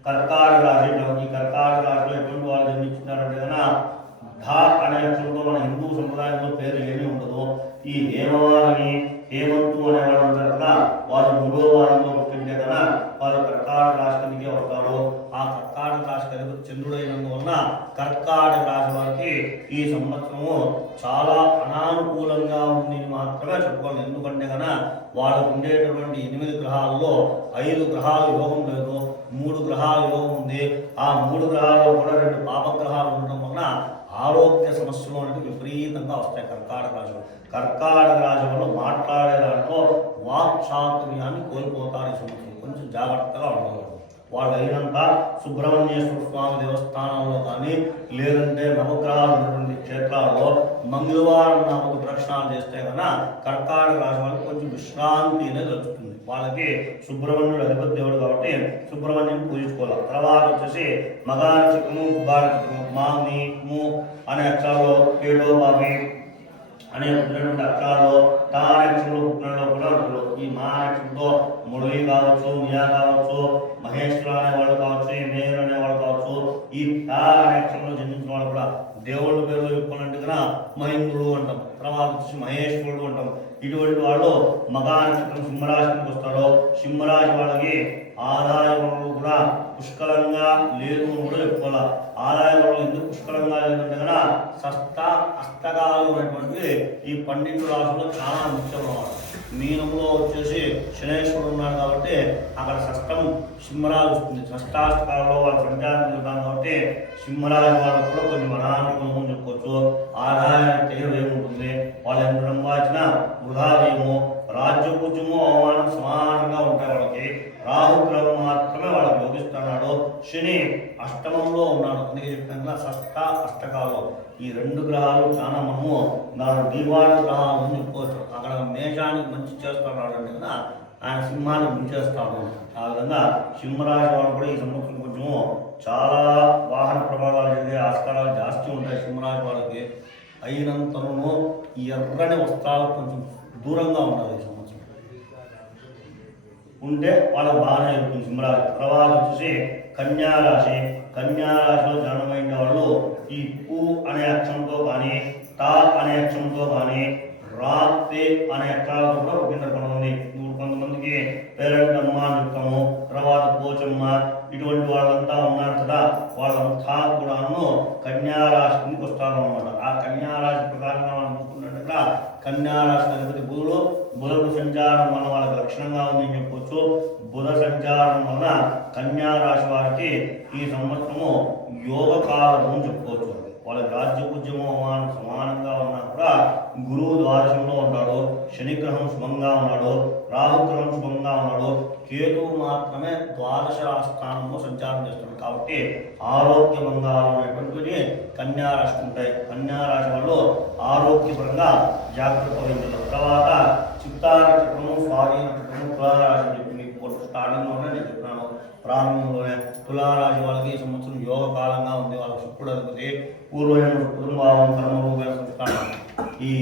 కర్కాటక రాశి. ఈ కర్కాటక రాశిలో ఎటువంటి వాళ్ళు జన్మించున్నారంటే కన్నా ధ అనే అక్షరంతో మన హిందూ సంప్రదాయంలో పేరు ఏమీ ఉండదు. ఈ హేమవారిని, హేమంతు అనేవాళ్ళు ఉంటారు కదా, వాళ్ళు 3వ వారంలో పుట్టింటే కదా వాళ్ళు కర్కాటక రాశి కిందకే వస్తారు. ఆ కర్కాటక రాశి కలిపి చంద్రుడైనందువలన కర్కాటక రాశి వారికి ఈ సంవత్సరము చాలా అనానుకూలంగా ఉంది మాత్రమే చెప్పుకోవాలి. ఎందుకంటే కన్నా వాళ్ళకు ఉండేటటువంటి 8 గ్రహాల్లో 5 గ్రహాలు యోగం లేదు, 3 గ్రహాలు యోగం ఉంది. ఆ 3 గ్రహాల్లో కూడా 2 పాపగ్రహాలు ఉండడం వలన ఆరోగ్య సమస్యలు అనేది విపరీతంగా వస్తాయి కర్కాటక రాశిలో. కర్కాటక రాశి వల్ల మాట్లాడే దాంట్లో వాక్ చాతుర్యాన్ని కోల్పోతారు. ఈ సంవత్సరం కొంచెం జాగ్రత్తగా ఉండదు. వాళ్ళు అయినంత సుబ్రహ్మణ్యేశ్వర స్వామి దేవస్థానాల్లో కానీ లేదంటే నవగ్రహాలు ఉన్నటువంటి క్షేత్రాల్లో మంగళవారం నామకు ప్రదక్షిణాలు చేస్తే కన్నా కర్కాటక రాశి వాళ్ళకి కొంచెం విశ్రాంతి అనేది దొరుకుతుంది. వాళ్ళకి సుబ్రహ్మణ్యుడు అధిపతి దేవుడు కాబట్టి సుబ్రహ్మణ్యం పూజించుకోవాలి. తర్వాత వచ్చేసి మగ నక్షత్రము, పుగా నక్షత్రము, మామి, ము అనే అక్షరాలు, ఏడో బాబి అనే పుట్టినటువంటి అక్షరాలు, తా నక్షత్రంలో పుట్టినలో కూడా ఉంటారు. ఈ మా నక్షత్రంతో మురళి కావచ్చు, మియా కావచ్చు, మహేశ్వర అనేవాళ్ళు కావచ్చు, మేయర్ అనేవాళ్ళు కావచ్చు. ఈ తా నక్షత్రంలో జన్మించిన వాళ్ళు కూడా దేవుళ్ళ పేర్లు చెప్పుకోవాలంటే కదా మహేంద్రుడు అంటాం, తర్వాత వచ్చి మహేశ్వరుడు అంటాం. ఇటువంటి వాళ్ళు మగా నక్షత్రం సింహరాశికి వస్తారో సింహరాశి వాళ్ళకి ఆదాయ వనరులు కూడా పుష్కలంగా లేదు అని కూడా చెప్పుకోవాలి. ఆదాయ వనరులు ఎందుకు పుష్కలంగా లేదంటే కదా అష్టకాలు అనేటువంటి ఈ 12 రాశుల్లో చాలా ముఖ్యమైన మీనంలో వచ్చేసి శనేశ్వరుడు ఉన్నాడు కాబట్టి అక్కడ షష్టం సింహరాశి వస్తుంది. షష్టాష్టకాలలో వాళ్ళు సంచారం జరుగుతారు కాబట్టి సింహరాశి వాళ్ళకు కూడా కొంచెం అనానుకూలం చెప్పుకోవచ్చు. ఆదాయానికి వ్యయం ఉంటుంది. వాళ్ళు ఎంత సంపాదించినా వృధా చేయము. రాజ్యపూజ్యము అవమానం సమానంగా ఉంటాయి వాళ్ళకి. రాహుగ్రహం మాత్రమే వాళ్ళకి యోగిస్తున్నాడు. శని అష్టమంలో ఉన్నాడు. అందుకే చెప్పిన షష్ట అష్టకాలు ఈ రెండు గ్రహాలు చాలా మనము దీవాళ గ్రహాలు అని చెప్పుకోవచ్చు. అక్కడ మేషానికి మంచి చేస్తున్నాడు అంటే కదా ఆయన సింహాన్ని ముంచేస్తాడు. ఆ విధంగా సింహరాశి వాళ్ళు కూడా ఈ సంవత్సరం కొంచెము చాలా వాహన ప్రమాదాలు జరిగే ఆస్కారాలు జాస్తి ఉంటాయి సింహరాశి వాళ్ళకి. అయినంతను ఈ ఎర్రని వస్త్రాలకు కొంచెం దూరంగా ఉండాలి ఈ సంవత్సరం ఉంటే వాళ్ళకి బాగానే ఉంటుంది సింహరాశి. తర్వాత వచ్చేసి కన్యారాశి. కన్యారాశిలో జన్మమైన వాళ్ళు ఈ పు అనే అక్షరంతో కానీ తా అనే అక్షరంతో కానీ రా పే అనే అక్షరాలతో కూడా ఉపయోగపడి ఉంది. కొంతమందికి పేరెంటమ్మ అని చెప్తాము, తర్వాత పోచమ్మ, ఇటువంటి వాళ్ళంతా ఉన్నారు కదా, వాళ్ళంతా కూడాను కన్యారాశి కిందకి వస్తారు అనమాట. ఆ కన్యారాశి ప్రకారంగా మనం చూసుకున్నట్టుగా కన్యారాశి అధిపతి బుధుడు. బుధుడు సంచారం వల్ల వాళ్ళకి లక్షణంగా ఉందని చెప్పొచ్చు. బుధ సంచారం వల్ల కన్యారాశి వారికి ఈ సంవత్సరము యోగకాలం అని చెప్పుకోవచ్చు. వాళ్ళ రాజ్యపూజ్యము సమానంగా ఉన్నా కూడా గురువు ద్వాదశంలో ఉన్నాడు, శనిగ్రహం శుభంగా ఉన్నాడు, రాహుగ్రహం శుభంగా ఉన్నాడు, కేతువు మాత్రమే ద్వాదశ స్థానంలో సంచారం చేస్తున్నాడు. కాబట్టి ఆరోగ్యభంగా అనేటువంటివి కన్యారాశి ఉంటాయి. కన్యారాశి వాళ్ళు ఆరోగ్యపరంగా జాగ్రత్త వహించారు. తర్వాత చిత్తా నక్షత్రము, స్వాతి నక్షత్రము, తులారాశి అని చెప్పి మీకు స్టార్టింగ్లోనే నేను చెప్తున్నాను, ప్రారంభంలోనే. తులారాశి వాళ్ళకి ఈ సంవత్సరం యోగ కాలంగా ఉంది. వాళ్ళకి శుక్రుడు అధిపతి. పూర్వజన్మ కుటుంబం కర్మరూపమైన సంస్కారం. ఈ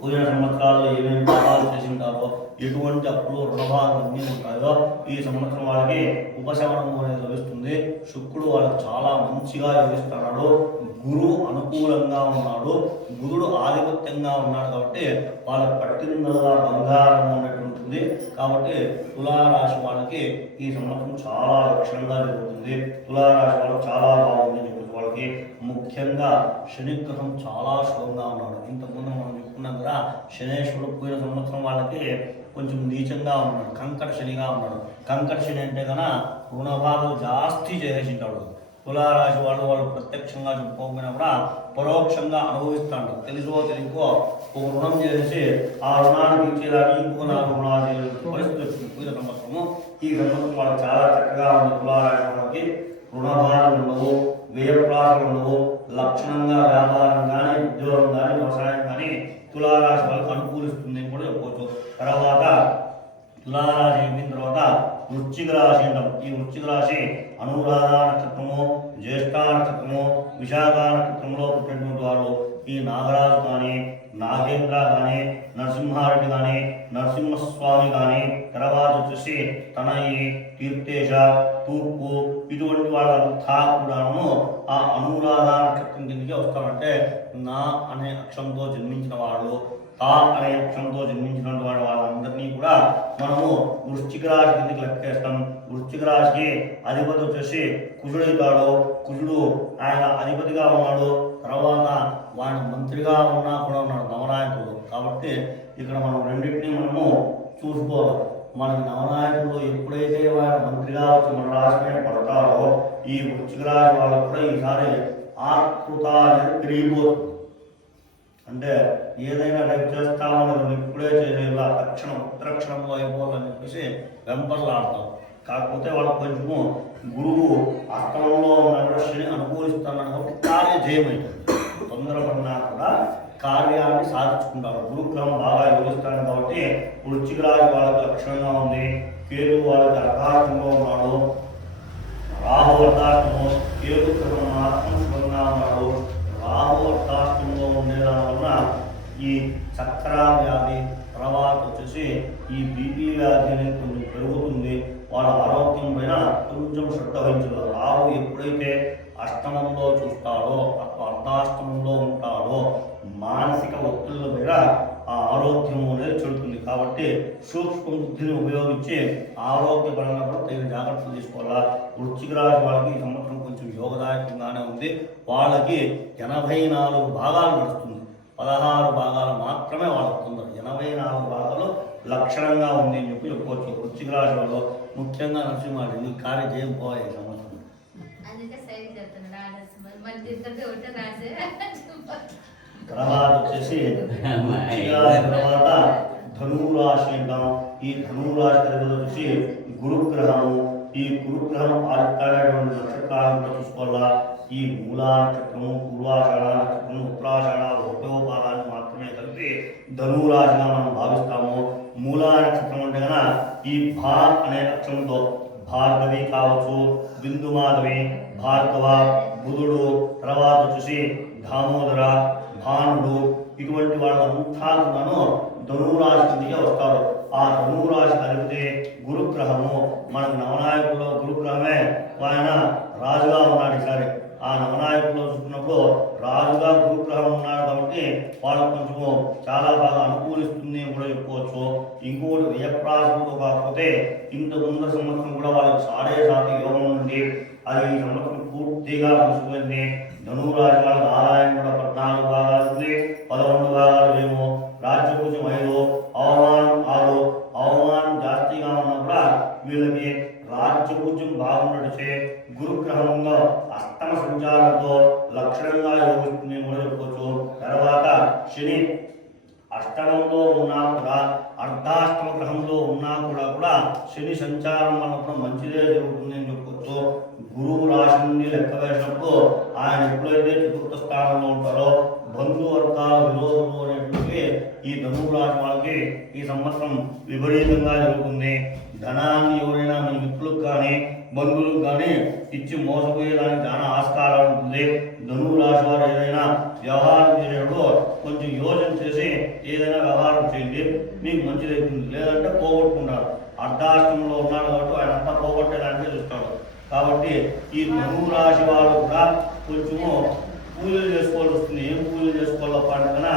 పోయిన సంవత్సరాల్లో ఏమేమి పాపాలు చేసి ఉంటారో, ఎటువంటి అప్పులు రుణభారాలు అన్నీ ఉంటాయో ఈ సంవత్సరం వాళ్ళకి ఉపశమనం అనేది లభిస్తుంది. శుక్రుడు వాళ్ళకి చాలా మంచిగా యోగిస్తున్నాడు. గురువు అనుకూలంగా ఉన్నాడు, బుధుడు ఆధిపత్యంగా ఉన్నాడు. కాబట్టి వాళ్ళకి పట్టిందల్లా బంగారం ఉన్నట్టు ఉంటుంది. కాబట్టి తులారాశి వాళ్ళకి ఈ సంవత్సరం చాలా లక్షణంగా జరుగుతుంది. తులారాశి వాళ్ళకి చాలా బాగుంది చెప్పి వాళ్ళకి ముఖ్యంగా శనిగ్రహం చాలా శుభంగా ఉన్నాడు. ఇంతకుముందు మనం చెప్పుకున్నాం కదా, శనేశ్వరుడు పోయిన సంవత్సరం వాళ్ళకి కొంచెం నీచంగా ఉన్నాడు, కంకట శనిగా ఉన్నాడు. కంకట శని అంటే కన్నా రుణబాధలు జాస్తి చేసేసింటాడు. తులారాశి వాళ్ళు ప్రత్యక్షంగా చెప్పుకోకపోయినా కూడా పరోక్షంగా అనుభవిస్తాడు. తెలుసో తెలియకో ఒక రుణం చేసి ఆ రుణాన్ని తీర్చేదాన్ని ఇంకొక 4 రుణాలు చేయాల్సిన పరిస్థితి వచ్చింది పోయిన సంవత్సరము. ఈ సంవత్సరం వాళ్ళు చాలా చక్కగా ఉంది. తులారాశి వాళ్ళకి రుణభారాలు ఉండవు, వ్యయప్రాసాలు ఉండవు. లక్షణంగా వ్యాపారం కానీ, ఉద్యోగం కానీ, వ్యవసాయం కానీ తులారాశి వాళ్ళకి అనుకూలిస్తుంది అని కూడా చెప్పవచ్చు. తర్వాత తులారాశి అయిన తర్వాత వృశ్చిక రాశి అంటాం. ఈ వృశ్చిక రాశి అనురాధ నక్షత్రము, జ్యేష్ఠ నక్షత్రము, విశాఖ నక్షత్రంలో పుట్టినటువంటి వారు ఈ నాగరాజు కానీ, నాగేంద్ర కానీ, నరసింహారెడ్డి కానీ, నరసింహస్వామి కానీ, తర్వాత వచ్చేసి తనయి, తీర్థేశ, తూర్పు, ఇటువంటి వాళ్ళంతా కూడాను ఆ అనురాధ నక్షత్రం కిందకి వస్తారంటే నా అనే అక్షరంతో జన్మించిన వాళ్ళు, తా అనే అక్షరంతో జన్మించినటువంటి వాడు వాళ్ళందరినీ కూడా మనము వృశ్చిక రాశి కిందకి లెక్కేస్తాం. వృశ్చిక రాశికి అధిపతి వచ్చేసి కుజుడు అవుతాడు. కుజుడు ఆయన అధిపతిగా ఉన్నాడు. తర్వాత వాడి మంత్రిగా ఉన్నా కూడా ఉన్నాడు నవనాయకుడు. కాబట్టి ఇక్కడ మనం రెండింటినీ మనము చూసుకోవాలి. మనకి నవనాయకుడు ఎప్పుడైతే వారి మంత్రిగా వచ్చి మన రాశి మీద పడతారో ఈ వృశ్చిక రాశి వాళ్ళకు కూడా ఈసారి ఆకృత అనేది పెరిగిపోతుంది. అంటే ఏదైనా రేపు చేస్తామని ఇప్పుడే చేసేలా తక్షణం ఉత్తరక్షణంలో అయిపోవాలని చెప్పేసి వెంపర్లాడతాం. కాకపోతే వాళ్ళకి కొంచెము గురువు అష్టమంలో ఉన్న శని అనుకూలిస్తున్నాడు కాబట్టి కార్యజయమవుతుంది. తొందరపడినా కూడా కార్యాన్ని సాధించుకుంటారు. గురుగ్రహం బాగా యోగిస్తాడు కాబట్టి వృశ్చిక రాశి వాళ్ళకి లక్షణంగా ఉంది. కేతు వాళ్ళకి అర్ధార్థంలో ఉన్నాడు. రాహు అర్ధార్థము, కేతు గ్రహం మాత్రం శుభంగా ఉన్నాడు. రాహు అర్ధార్థంలో ఉండేదాని వలన ఈ చక్కెర వ్యాధి, తర్వాత వచ్చేసి ఈ బీపీ వ్యాధి అనేది కొంచెం పెరుగుతుంది. వాళ్ళ ఆరోగ్యం పైన కొంచెం శ్రద్ధ వహించారు. రాహు ఎప్పుడైతే అష్టమంలో చూస్తాడో, అర్ధాష్టమంలో ఉంటాడో మానసిక ఒత్తిళ్ళ పైన ఆ ఆరోగ్యం అనేది చెడుతుంది. కాబట్టి సూక్ష్మ బుద్ధిని ఉపయోగించి ఆరోగ్యపరంగా కూడా తగిన జాగ్రత్తలు తీసుకోవాలా. వృశ్చిక రాశి వాళ్ళకి ఈ సంవత్సరం కొంచెం యోగదాయకంగానే ఉంది. వాళ్ళకి 84 భాగాలు నడుస్తుంది. 16 భాగాలు మాత్రమే వాళ్ళకు తొందర. 84 భాగాలు లక్షణంగా ఉంది అని చెప్పి చెప్పుకోవచ్చు. వృశ్చిక రాశి వాళ్ళు ముఖ్యంగా నరసింహారెడ్డి ఈ కార్యం చేయకపోవాలి ఈ సంవత్సరం. తర్వాత వచ్చేసి తర్వాత ధనురాశి అంటాం. ఈ ధనురాశి అధిపతి వచ్చి గురుగ్రహము. ఈ గురుగ్రహం ఆదిత్యమైనటువంటి నక్షత్రాలను చూసుకోవాలా. ఈ మూలా నక్షత్రము, పూర్వాషాఢ నక్షత్రము, ఉత్తరాషాఢ ఒకటో పాదాన్ని మాత్రమే కలిపి ధనురాశిగా మనం భావిస్తాము. మూలా నక్షత్రం అంటే కనుక ఈ భా అనే అక్షరంతో భార్గవి కావచ్చు, బిందుమాధవి, భార్గవ, బుధుడు, తర్వాత వచ్చేసి దామోదర, భానుడు, ఇటువంటి వాళ్ళంతా కూడాను ధనురాశి కిందకే వస్తారు. ఆ ధనురాశి కలిపితే గురుగ్రహము. మనకు నవనాయకుల్లో గురుగ్రహమే ఆయన రాజుగా ఉన్నాడు. ఈసారి ఆ నవనాయకుల్లో చూసుకున్నప్పుడు రాజుగా గురుగ్రహం ఉన్నాడు కాబట్టి వాళ్ళకు కొంచెము చాలా బాగా అనుకూలిస్తుంది అని కూడా చెప్పుకోవచ్చు. ఇంకోటి వ్యయప్రాసంతో కాకపోతే ఇంత ముందు సంవత్సరం కూడా వాళ్ళకి 7.5 యోగం ఉంది. అది ఈ సంవత్సరం పూర్తిగా ముగిసిపోయింది. ధనురాశి వాళ్ళకి ఆదాయం కూడా 14 భాగాలు ఉంది, 11 భాగాలు ఏమో. రాజ్యభూజం 5, అవమానం 6. అవమానం జాస్తిగా ఉన్నా కూడా వీళ్ళకి రాజ్యభూజం బాగున్నట్టే గురుగ్రహంలో అష్టమ సంచారంతో లక్షణంగా యోగిస్తుంది కూడా చెప్పుకోవచ్చు. తర్వాత శని అష్టమంలో ఉన్నా కూడా, అర్ధాష్టమ గ్రహంలో ఉన్నా కూడా శని సంచారం వల్ల కూడా మంచిదే జరుగుతుంది అని చెప్పుకోవచ్చు. గురువు రాశి నుండి లెక్క వేసినప్పుడు ఆయన ఎప్పుడైతే చతుర్థ స్థానంలో ఉంటారో బంధువర్గాల విరోధులు అనేటువంటి ఈ ధనురాశి వాళ్ళకి ఈ సంవత్సరం విపరీతంగా జరుగుతుంది. ధనాన్ని ఎవరైనా మీ మిత్రులకు కానీ బంధువులకు కానీ ఇచ్చి మోసపోయేదానికి చాలా ఆస్కారం ఉంటుంది. ధనురాశి వారు ఏదైనా వ్యవహారం చేసేటప్పుడు కొంచెం యోచన చేసి ఏదైనా వ్యవహారం చేయండి, మీకు మంచిది అవుతుంది. లేదంటే పోగొట్టుకుంటారు. అర్ధాష్టంలో ఉన్నాడు కాబట్టి ఆయన అంతా పోగొట్టేదానికే చూస్తాడు. కాబట్టి ఈ ధనురాశి వారు కూడా కొంచెము పూజలు చేసుకోవాల్సి వస్తుంది. ఏం పూజలు చేసుకోవాలో పండుగన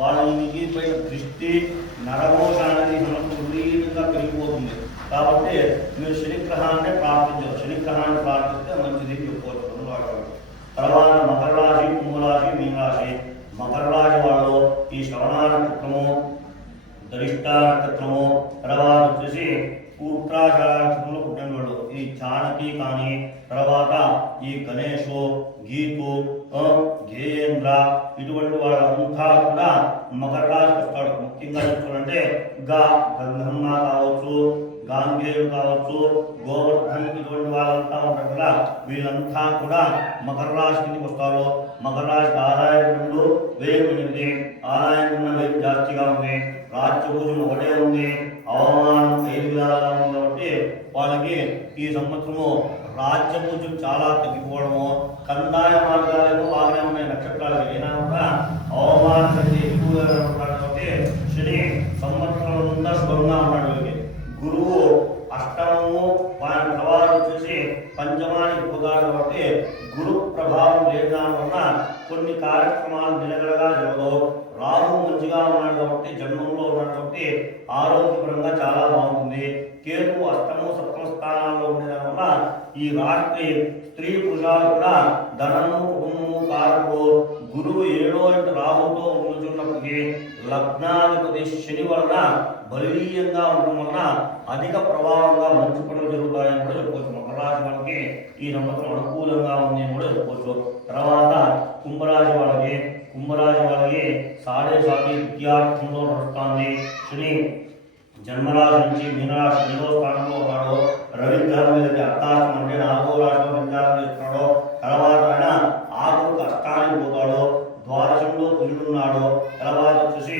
వాళ్ళకి పైన దృష్టి నరమోష అనేది విపరీతంగా పెరిగిపోతుంది. కాబట్టి మీరు శనిగ్రహాన్ని ప్రార్థించారు. శనిగ్రహాన్ని ప్రార్థిస్తే మంచిది చెప్పుకోవచ్చు. తర్వాత మకర రాశి, కుంభరాశి, మీనరాశి. మకర రాశి వాళ్ళు ఈ శ్రవణ నక్షత్రము, ధరిష్ట నక్షత్రము, తర్వాత వచ్చేసి ఉత్తరాషాఢ నక్షత్రంలో పుట్టిన వాళ్ళు ఈ చాణకి కానీ, తర్వాత ఈ గణేషు, గీతు, గేయేంద్ర, ఇటువంటి వాళ్ళంతా కూడా మకర రాశి వస్తాడు. ముఖ్యంగా చెప్పుకోవాలంటే గంధమ్మ కావచ్చు, గాంధేయుడు కావచ్చు, గోవర్ధన్, ఇటువంటి వాళ్ళంతా ఉంటారు కదా, వీళ్ళంతా కూడా మకర రాశి కిందకి వస్తారు. మకర రాశికి ఆదాయం 2, వ్యయం 8. ఆదాయం ఉన్న వ్యయం జాస్తిగా ఉంది. రాజ్యభూజం 1 ఉంది. అవమానం 5 విధాలుగా ఉంది. కాబట్టి వాళ్ళకి ఈ సంవత్సరము రాజ్యభూజం చాలా తగ్గిపోవడము, కందాయ మార్గాలు బాగానే ఉన్నాయి. నక్షత్రాలు అయినా కూడా అవమానం కంటే ఎక్కువగా ఉంటాడు. కాబట్టి శని సంవత్సరం అంతా శుభంగా ఉన్నాడు. వీళ్ళకి గురువు అష్టమము, వారి ప్రభావం వచ్చేసి పంచమానికి పోతాడు. కాబట్టి గురు ప్రభావం లేదాని వల్ల కొన్ని కార్యక్రమాలు నిలకడగా జరగవు. రాహు మంచిగా ఉన్నాడు కాబట్టి, జన్మంలో ఉన్నాడు కాబట్టి ఆరోగ్యపరంగా చాలా బాగుంటుంది. కేతు అష్టమ సప్తమ స్థానాల్లో ఉండడం వల్ల ఈ రాత్రి స్త్రీ పురుషాలు కూడా ధనము, కుటుంబము కారకు. గురువు 7వ ఇంటి రాహుతో కూర్చున్నప్పటికీ లగ్నాధిపతి శని వలన బలీయంగా ఉండడం వలన అధిక ప్రభావంగా మంచి పనులు జరుగుతాయని కూడా చెప్పుకోవచ్చు. మకర రాశి వాళ్ళకి ఈ సంవత్సరం అనుకూలంగా ఉంది అని కూడా చెప్పుకోవచ్చు. తర్వాత కుంభరాశి వాళ్ళకి 7.5 విద్యార్థంలో నడుస్తుంది. శని జన్మరాశి నుంచి మీనరాశి 2వ స్థానంలో ఉన్నాడు. రవిగ్రహం మీదకి అర్థాష్టం అంటే 4వ రాశిలో సంచారం చేస్తున్నాడు. తర్వాత ఆయన ఆఖరికి అష్టానికి పోతాడు. ద్వాదశంలో కుజుడున్నాడు. తర్వాత వచ్చేసి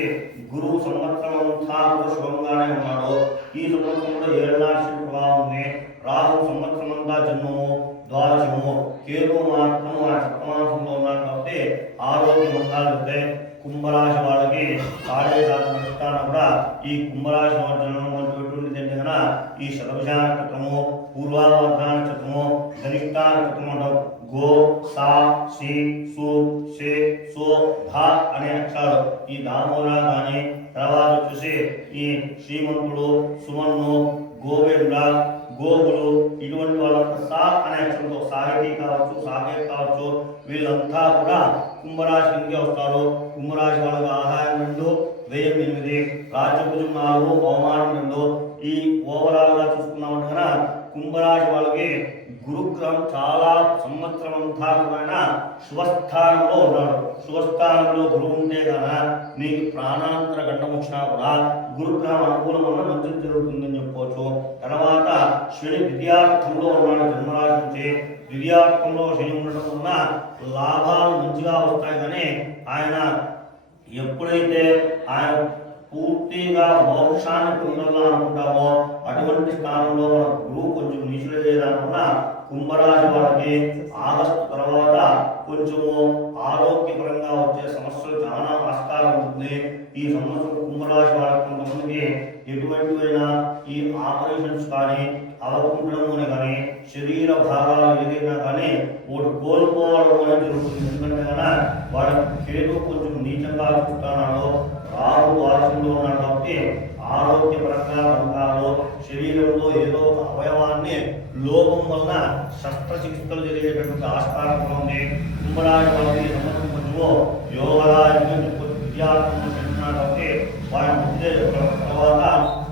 గురువు సంవత్సరం అంతా కూడా శుభంగానే ఉన్నాడు. ఈ సంవత్సరం కూడా 7వ రాశి ప్రభావం ఉంది. రాహు సంవత్సరం అంతా జన్మము, ద్వాదశము. కేతు మాత్రము ఆ సప్తమాంశంలో ఉన్నాడు కాబట్టి ఆరోగ్య మంగాలు ఉంటాయి. కుంభరాశి వాళ్ళకి 7.5 నక్షత్రాలు కూడా ఈ కుంభరాశి జన్మం ఎటువంటిది అంటే కనుక ఈ శతభిష నక్షత్రము, పూర్వాభద్ర నక్షత్రము, ధనిష్ట నక్షత్రము అంటాం. గో, సా, సి, సు, షే, సో, ధ అనే అక్షరాలు. ఈ దామోదర కానీ, తర్వాత వచ్చేసి ఈ శ్రీమంతుడు, సుమన్ను, గోవేంద్ర, గోగులు, ఇటువంటి వాళ్ళంతా సా అనే అక్షరంతో సాహితీ కావచ్చు, సాకేత్ కావచ్చు, వీళ్ళంతా కూడా కుంభరాశి కిందకే వస్తారు. కుంభరాశి వాళ్ళకి ఆదాయం 2, వ్యయం 8. రాజ్యభుజం 4, అవమానం 2. ఈ ఓవరాల్ గా చూసుకున్నామంటే కనుక కుంభరాశి వాళ్ళకి గురుగ్రహం చాలా సంవత్సరం అంతా కూడా శుభస్థానంలో ఉన్నాడు. శుభస్థానంలో గురువు ఉంటే కనుక మీకు ప్రాణాంతర గండం వచ్చినా కూడా గురుగ్రహం అనుకూలం వల్ల మంచిది జరుగుతుందని చెప్పవచ్చు. తర్వాత శని ద్వితీయార్థంలో ఉన్నాడు జన్మరాశి నుంచి. ద్వితీయార్థంలో శని ఉండటం వలన లాభాలు మంచిగా వస్తాయి. కానీ ఆయన ఎప్పుడైతే ఆయన పూర్తిగా మోక్షాన్ని పొందాలనుకుంటామో అటువంటి స్థానంలో మన గురువు కొంచెం నిషేధం వల్ల కుంభరాశి వారికి ఆగస్టు తర్వాత కొంచెము ఆరోగ్యపరంగా వచ్చే సమస్యలు చాలా ఆస్కారం ఉంటుంది. ఈ సంవత్సరం కుంభరాశి వారికి కొంతమందికి ఎటువంటివైనా ఈ ఆపరేషన్స్ కానీ అవకుంఠనము కానీ శరీర భాగాలు ఏదైనా కానీ ఒకటి కోల్పోవడం అనేది జరుగుతుంది. ఎందుకంటే కనుక వారి కేతు కొంచెం నీచంగా చూస్తున్నాడు, రాహు వారసులో ఉన్నాడు. కాబట్టి ఆరోగ్యపరంగా బంధాలు శరీరంలో ఏదో ఒక అవయవాన్ని లోపం వలన శస్త్రచికిత్సలు జరిగేటటువంటి ఆస్కారం ఉంది. కుంభరాశి వారికి సంవత్సరం కొంచెము విద్యార్థులు చెందినాడు. కాబట్టి వారి మధ్య తర్వాత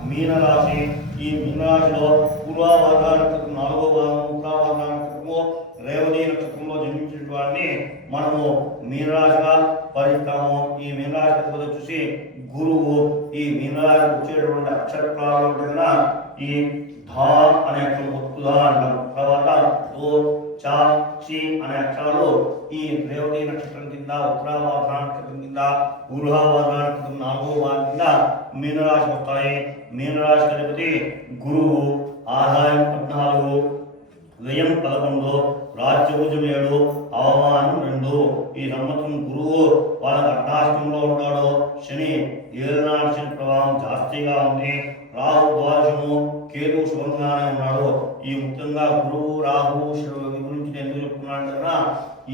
మీనరాశి. ఈ మీనరాశిలో పూర్వాభాద్ర నక్షత్రం 4వ భాగం, ఉత్తరాభాద్ర నక్షత్రము, రేవతి నక్షత్రంలో జన్మించిన వారిని మనము మీనరాశిగా పరిస్తాము. ఈ మీనరాశి అధిపతి వచ్చేసి గురువు. ఈ మీనరాశి వచ్చేటువంటి అక్షరాలు కనుక ఈ ధా అనే అక్షరం ఉత్తుదా అంటాం. తర్వాత దో చ చి అనే అక్షరాలు ఈ రేవతి నక్షత్రం కింద, ఉత్తరాభాద్ర నక్షత్రం కింద, పూర్వాభాద్ర నక్షత్రం 4వ భాగం కింద మీనరాశి వస్తాయి. మీనరాశి అధిపతి గురువు. ఆదాయం 14, వ్యయం 11, రాజ్యభుజం 7, అవమానం 2. ఈ సంవత్సరం గురువు వాళ్ళకి అర్ధాష్టంలో ఉంటాడు. శని 7 శని ప్రభావం జాస్తిగా ఉంది. రాహు ద్వాదశము, కేతు శుభంగానే ఉన్నాడు. ఈ ముఖ్యంగా గురువు, రాహు, శని గురించి నేను ఎందుకు చెప్తున్నాను కదా,